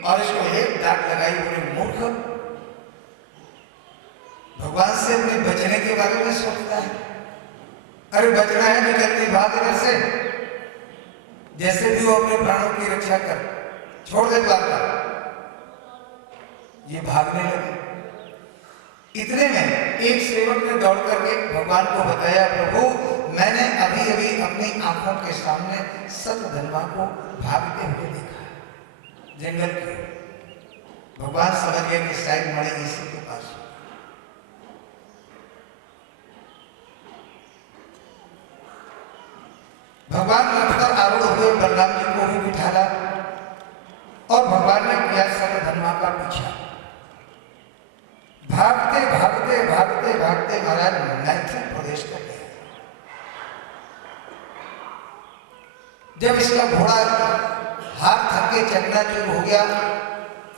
और इसको एक डांट लगाई। बोले मूर्ख, भगवान से अपने बचने के बारे में सोचता है? अरे बचना है तो जल्दी भाग इधर से, जैसे भी वो अपने प्राणों की रक्षा कर, छोड़ दे द्वारका। ये भागने लगे। इतने में एक सेवक ने दौड़ करके भगवान को बताया, प्रभु मैंने अभी अभी अपनी आंखों के सामने सत्यधन्वा को भागते हुए देखा जंगल के। भगवान समझ गए कि शायद मणि इसी के पास। भगवान रथ पर आरूढ़ हुए, बलराम जी को भी बिठाला और भगवान ने किया सत्यधन्वा का पीछा। भागते भागते भागते भागते महाराज मैथिल प्रदेश तक गए। जब इसका घोड़ा हाथ थक के चकनाचूर हो गया,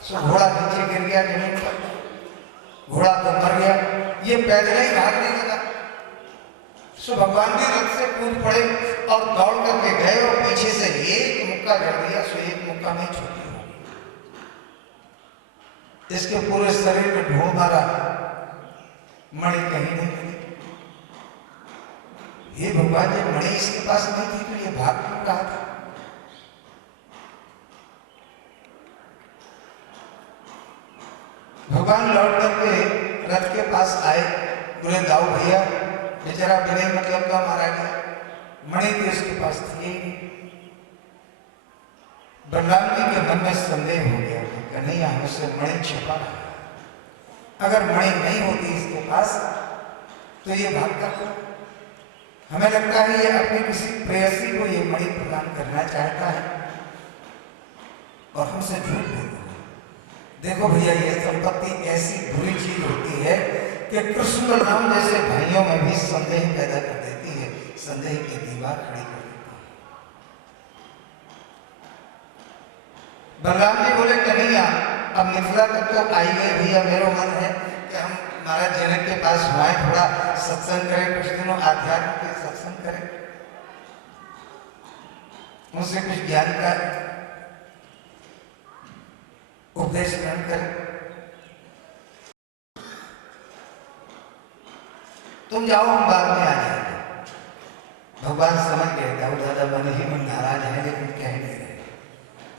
तो घोड़ा नीचे गिर गया जमीन पर, घोड़ा तो मर गया। ये पैदल ही भागने लगा। सो भगवान भी रथ से कूद पड़े और दौड़ करके गए और पीछे से एक मुक्का जड़ दिया। सो एक मुक्का में छूटी हो गई। इसके पूरे शरीर में ढूंढ मारा, मणि कहीं नहीं मिली। ये भगवान जब मणि इसके पास नहीं थी तो ये भाग क्यों रहा था? भगवान लौट करके रथ के पास आए। बोले दाऊ भैया, बेचारा बिना मतलब का मारा गया, मणि तो इसके पास थी ही नहीं। बलराम जी के मन में संदेह हो गया कि नहीं, हमसे मणि छिपा है। अगर मणि नहीं होती इसके पास तो ये भागता क्यों? हमें लगता है ये अपनी किसी प्रेयसी को ये मणि प्रदान करना चाहता है और हमसे झूठ बोल रहा है। देखो भैया, ये संपत्ति ऐसी बुरी चीज होती है कि कृष्ण राम जैसे भाइयों में भी संदेह पैदा कर देती है, संदेह की दीवार खड़ी कर देती है। बलराम जी बोले कन्हैया, अब मिथिला तक तो आई गए भैया, मेरा मन है कि हम महाराज जनक के पास हुए, थोड़ा सत्संग करें, कुछ दिनों आध्यात्म के सत्संग करें, उनसे कुछ ज्ञान का उपदेश ग्रहण करें। तुम जाओ, हम बाद में आ जाएंगे। भगवान भगवान समझ गए दाऊ दादा मन ही मन नाराज है लेकिन कह नहीं रहे,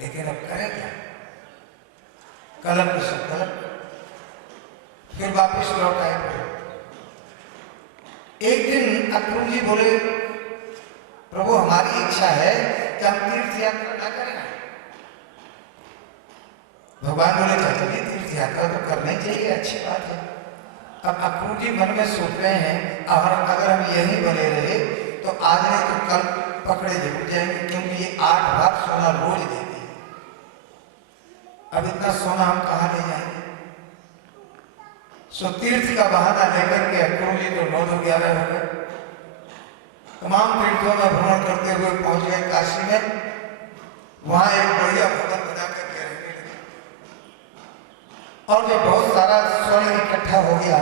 लेकिन अब करें क्या, कलम तो सब कलम। फिर वापिस लौट आए। एक दिन अक्रूर जी बोले प्रभु हमारी इच्छा है कि हम तीर्थ यात्रा ना करें। भगवान बोले चाचा जी तीर्थ यात्रा तो करना ही चाहिए, अच्छी बात है। अब अक्रूर जी मन में सोच रहे हैं अगर हम यहीं बने रहे तो आज नहीं तो कल पकड़े जरूर जाएंगे, क्योंकि ये 8 बार सोना रोज देते हैं। अब इतना सोना हम कहाँ ले जाएंगे। सो तीर्थ का बहाना लेकर के अक्रूर जी तो 9-11 हो गए। तमाम तीर्थों में भ्रमण करते हुए पहुंच गए काशी में। वहां एक बढ़िया भवन बना करके रहने लगे। और जब बहुत सारा स्वर्ण इकट्ठा हो गया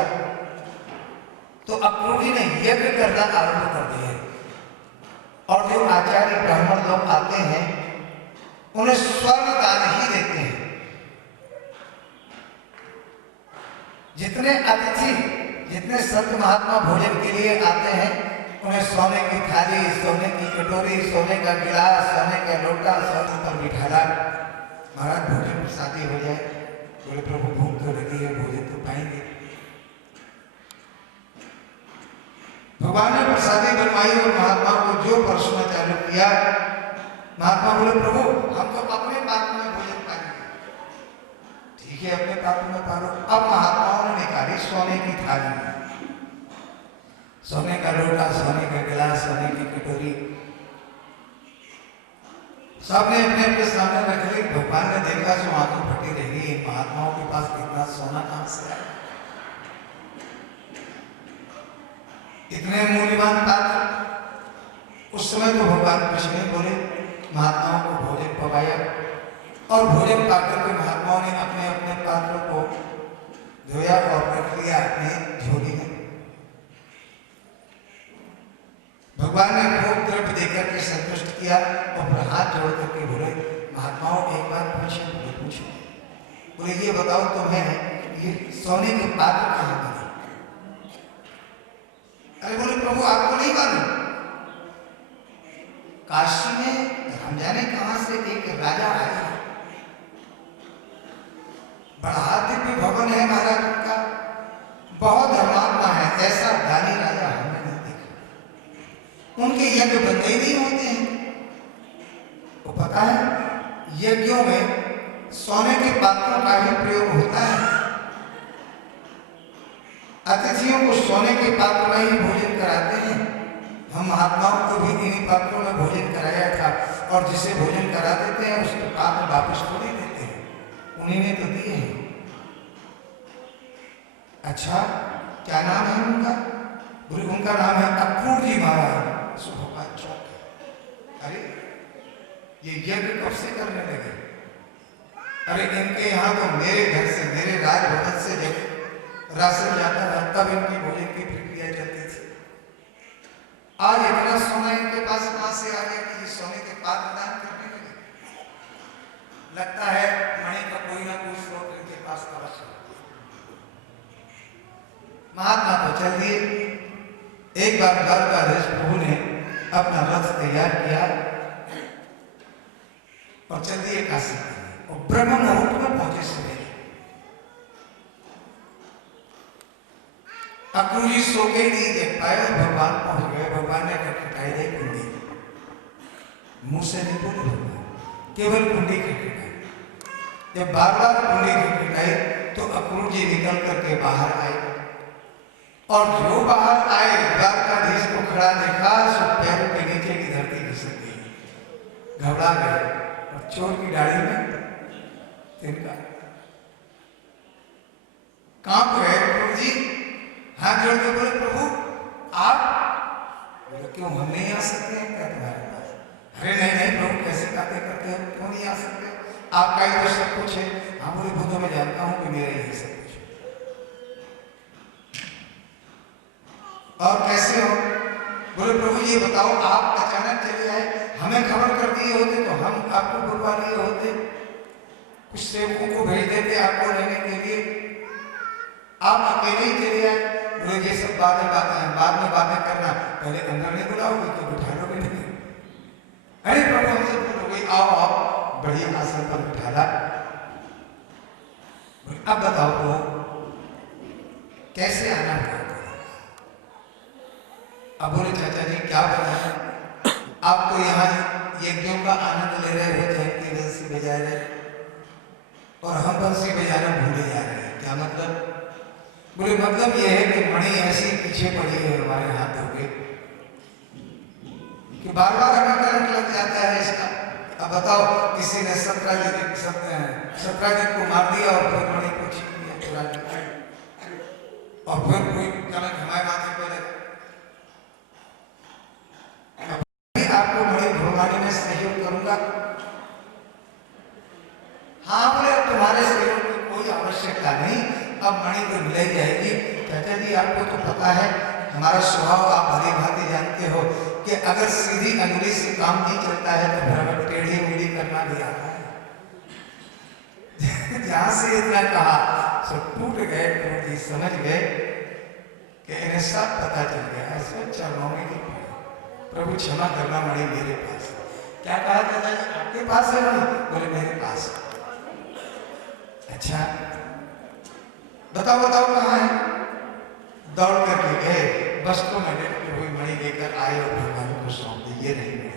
तो अक्रूर जी ने यज्ञ करना आरंभ कर दिया। और जो आचार्य ब्राह्मण लोग आते हैं उन्हें स्वर्ण दान ही देते हैं। जितने अतिथि जितने संत महात्मा भोजन के लिए आते हैं उन्हें सोने की थाली, सोने की कटोरी, सोने का गिलास, सोने का लोटा सब पर बिठाना, महाराज भोजन प्रसादी हो जाए। बोले प्रभु भूख तो लगी है, भोजन तो पाएंगे। भगवान ने प्रसादी बनवाई और महात्मा को जो परसना चालू किया। महात्मा बोले प्रभु हम तो अपने पात्र में भोजन पाएंगे। ठीक है अपने पात्र में पालो। अब महात्माओं ने निकाली सोने की थाली, सोने का लोटा, सोने का गिलास, सोने की कटोरी, सबने अपने अपने सामने रख ली। भगवान ने देखा सो आंखें फटी रही, महात्माओं के पास कितना सोना कहां से आया। इतने मूल्यवान पात्र। उस समय तो भगवान कुछ नहीं बोले, महात्माओं को भोजन पकाया और भोजन पाकर के महात्माओं ने अपने अपने पात्रों को धोया और रख लिया अपने झोली में। भगवान ने खूब द्रव्य देकर के संतुष्ट किया और फिर हाथ जोड़ करके बोले महात्माओं एक बात पूछो। बोले ये बताओ तुम्हें ये सोने के पात्र कहाँ मिले। अरे बोले प्रभु आपको नहीं मालूम, काशी में हम जाने कहां से एक राजा आया, बड़ा दिव्य भवन है महाराज का, बहुत धर्मात्मा है, ऐसा दानी राजा हमने नहीं देखा। उनके यज्ञ बंदे ही नहीं होते हैं। वो पता है यज्ञों में सोने के पात्रों का ही प्रयोग होता है। अतिथियों को सोने के पात्र में ही भोजन कराते हैं। हम महात्माओं को भी इन्हीं पात्रों में भोजन कराया था और जिसे भोजन करा देते हैं उसके पात्र वापस थोड़ी देते हैं, उन्हीं ने तो दिए हैं। अच्छा क्या नाम है उनका? बोले उनका नाम है अक्रूर जी महाराज, सुभोपाल चौक। अरे ये यज्ञ कब से करने लगे? अरे इनके यहाँ तो मेरे घर से, मेरे राजभवन से जब राशन जाता था तब इनकी भोजन की प्रक्रिया चलती थी। आज इतना सोना इनके पास कहां से आ गया कि ये सोने के पात्र दान करने लगे? लगता है मणि का कोई ना कोई स्रोत इनके पास अवश्य। महात्मा तो चल दिए। एक बार द्वारकाधीश प्रभु ने अपना रथ तैयार किया और चल दिए काशी और ब्रह्म मुहूर्त में पहुंचे सवेरे। अक्रूर जी सो के नहीं देख पाए और भगवान पहुंच गए। भगवान ने खटखटाई दी कुंडी, मुंह से नहीं बोले भगवान, केवल कुंडी खटखटाई। जब बार-बार कुंडी खटखटाई तो अक्रूर जी निकल करके बाहर आए और जो बाहर आए द्वारकाधीश को खड़ा देखा सो पैरों के नीचे की धरती खिसक गई। घबरा गए और चोर की दाढ़ी में तिनका। कांप गए अक्रूर जी, हाथ जोड़ के बोले प्रभु आप? बोले क्यों हम नहीं आ सकते हैं क्या तुम्हारे पास? अरे नहीं नहीं प्रभु कैसे बातें करते हो, क्यों नहीं आ सकते? आपका ही तो सब कुछ है। हाँ बोले वो तो मैं जानता हूँ कि मेरा ही सब कुछ है। और कैसे हो? बोले प्रभु ये बताओ आप अचानक चले आए, हमें खबर कर दिए होते तो हम आपको बुलवा लिए होते, कुछ सेवकों को भेज देते आपको लेने के लिए, आप अकेले ही चले आए। बोले ये सब बाद में बातें करना, पहले अंदर नहीं बुलाओगे तो बिठा लोगे नहीं। अरे प्रभु हमसे बोलो भाई आओ आओ, बढ़िया आसन पर बिठाला। अब बताओ तो कैसे आना है? अब बोले चाचा जी क्या बताएं, आप तो यहाँ यज्ञों का आनंद ले रहे हो, जैन की बंसी बजा रहे और हम बंसी बजाना भूले जा रहे हैं, क्या मतलब? बोले मतलब ये है कि मणि ऐसी पीछे पड़ी है हमारे हाथों के कि बार बार हमें करंट लग जाता है इसका। अब बताओ किसी ने सत्राजित को मार दिया और फिर मणि को छीन लिया, चुरा लिया, और फिर कोई करंट हमारे माथे पर लगा। आपको मणि भुगवाने में सहयोग करूंगा। हाँ बोले अब तुम्हारे सहयोग की कोई आवश्यकता नहीं, अब मणि तो मिल ही जाएगी। चाचा जी आपको तो पता है हमारा स्वभाव आप भली भांति जानते हो कि अगर सीधी अंगुली से काम नहीं चलता है तो भ्रमण टेढ़ी उंगली करना भी आता है। जहां से इतना कहा सब टूट गए, प्रभु जी समझ गए कि इन्हें सब पता चल गया। ऐसे चरणों में प्रभु क्षमा करना, मणि मेरे पास। क्या कहा चाचा जी आपके पास है मणि? बोले मेरे पास। अच्छा बताओ बताओ कहाँ है? दौड़ करके गए, वस्त्रों में लेटे हुई मणि लेकर आए और भगवान को सौंप दी। ये नहीं मणि।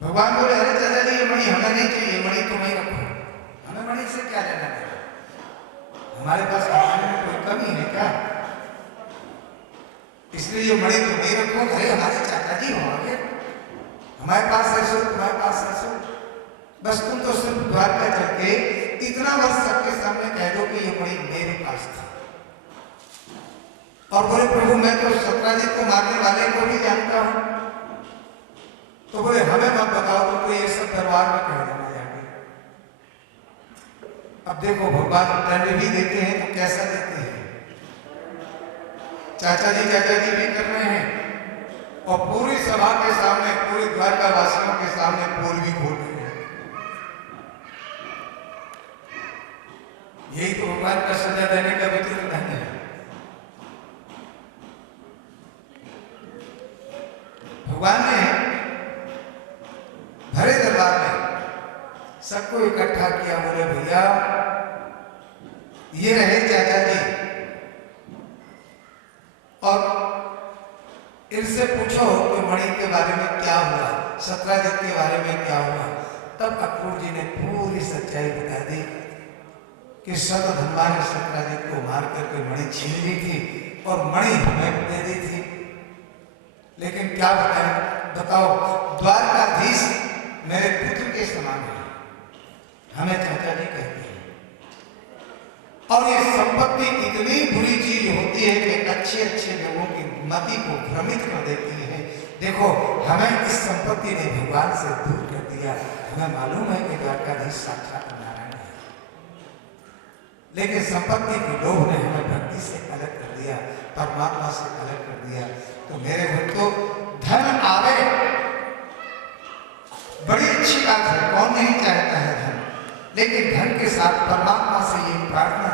भगवान बोले अरे चाचा जी ये मणि हमें नहीं चाहिए, मणि तुम ही रखो, हमें मणि से क्या लेना देना, हमारे पास खाने में कोई कमी है क्या? इसलिए ये मणि तुम ही रखो। अरे हमारे चाचा जी होंगे, हमारे पास है सो, तुम्हारे पास है सो, बस तुम तो सिर्फ द्वारका चल के इतना वर्ष सबके सामने कह दो कि ये मणि मेरे पास था। और बोले प्रभु मैं तो सत्राजित को मारने वाले को भी जानता हूं। तो बोले हमें मत बताओ, तुमको ये सब दरबार में कह देना जाके। अब देखो भगवान दंड भी देते हैं तो कैसा देते हैं। चाचा जी भी कर रहे हैं और पूरी सभा के सामने, पूरी द्वारका वासियों के सामने पोल भी खोल रहे हैं। यही तो भगवान का सजा देने का विचित्र ढंग है। भगवान ने भरे दरबार में सबको इकट्ठा किया। बोले भैया ये रहे चाचा जी, और इनसे पूछो कि मणि के बारे में क्या हुआ, सत्राजित के बारे में क्या हुआ। तब अक्रूर जी ने पूरी सच्चाई बता दी कि सतधन्वा ने सत्राजित को मार करके मणि छीन ली थी और मणि हमें दे दी थी। लेकिन क्या बताओ द्वारकाधीश मेरे पुत्र के समान है, हमें चाचा जी कहते हैं। और ये संपत्ति इतनी बुरी चीज होती है कि अच्छे अच्छे लोगों की मति को भ्रमित कर देती है। देखो हमें इस संपत्ति ने भगवान से दूर कर दिया। हमें मालूम है कि द्वारकाधीश साक्षात नारायण है, लेकिन संपत्ति के लोभ ने हमें भक्ति से अलग कर दिया, परमात्मा से अलग कर दिया। तो मेरे भक्तों धन आवे बड़ी अच्छी बात है, कौन नहीं चाहता है धन, लेकिन धन के साथ परमात्मा से ये प्रार्थना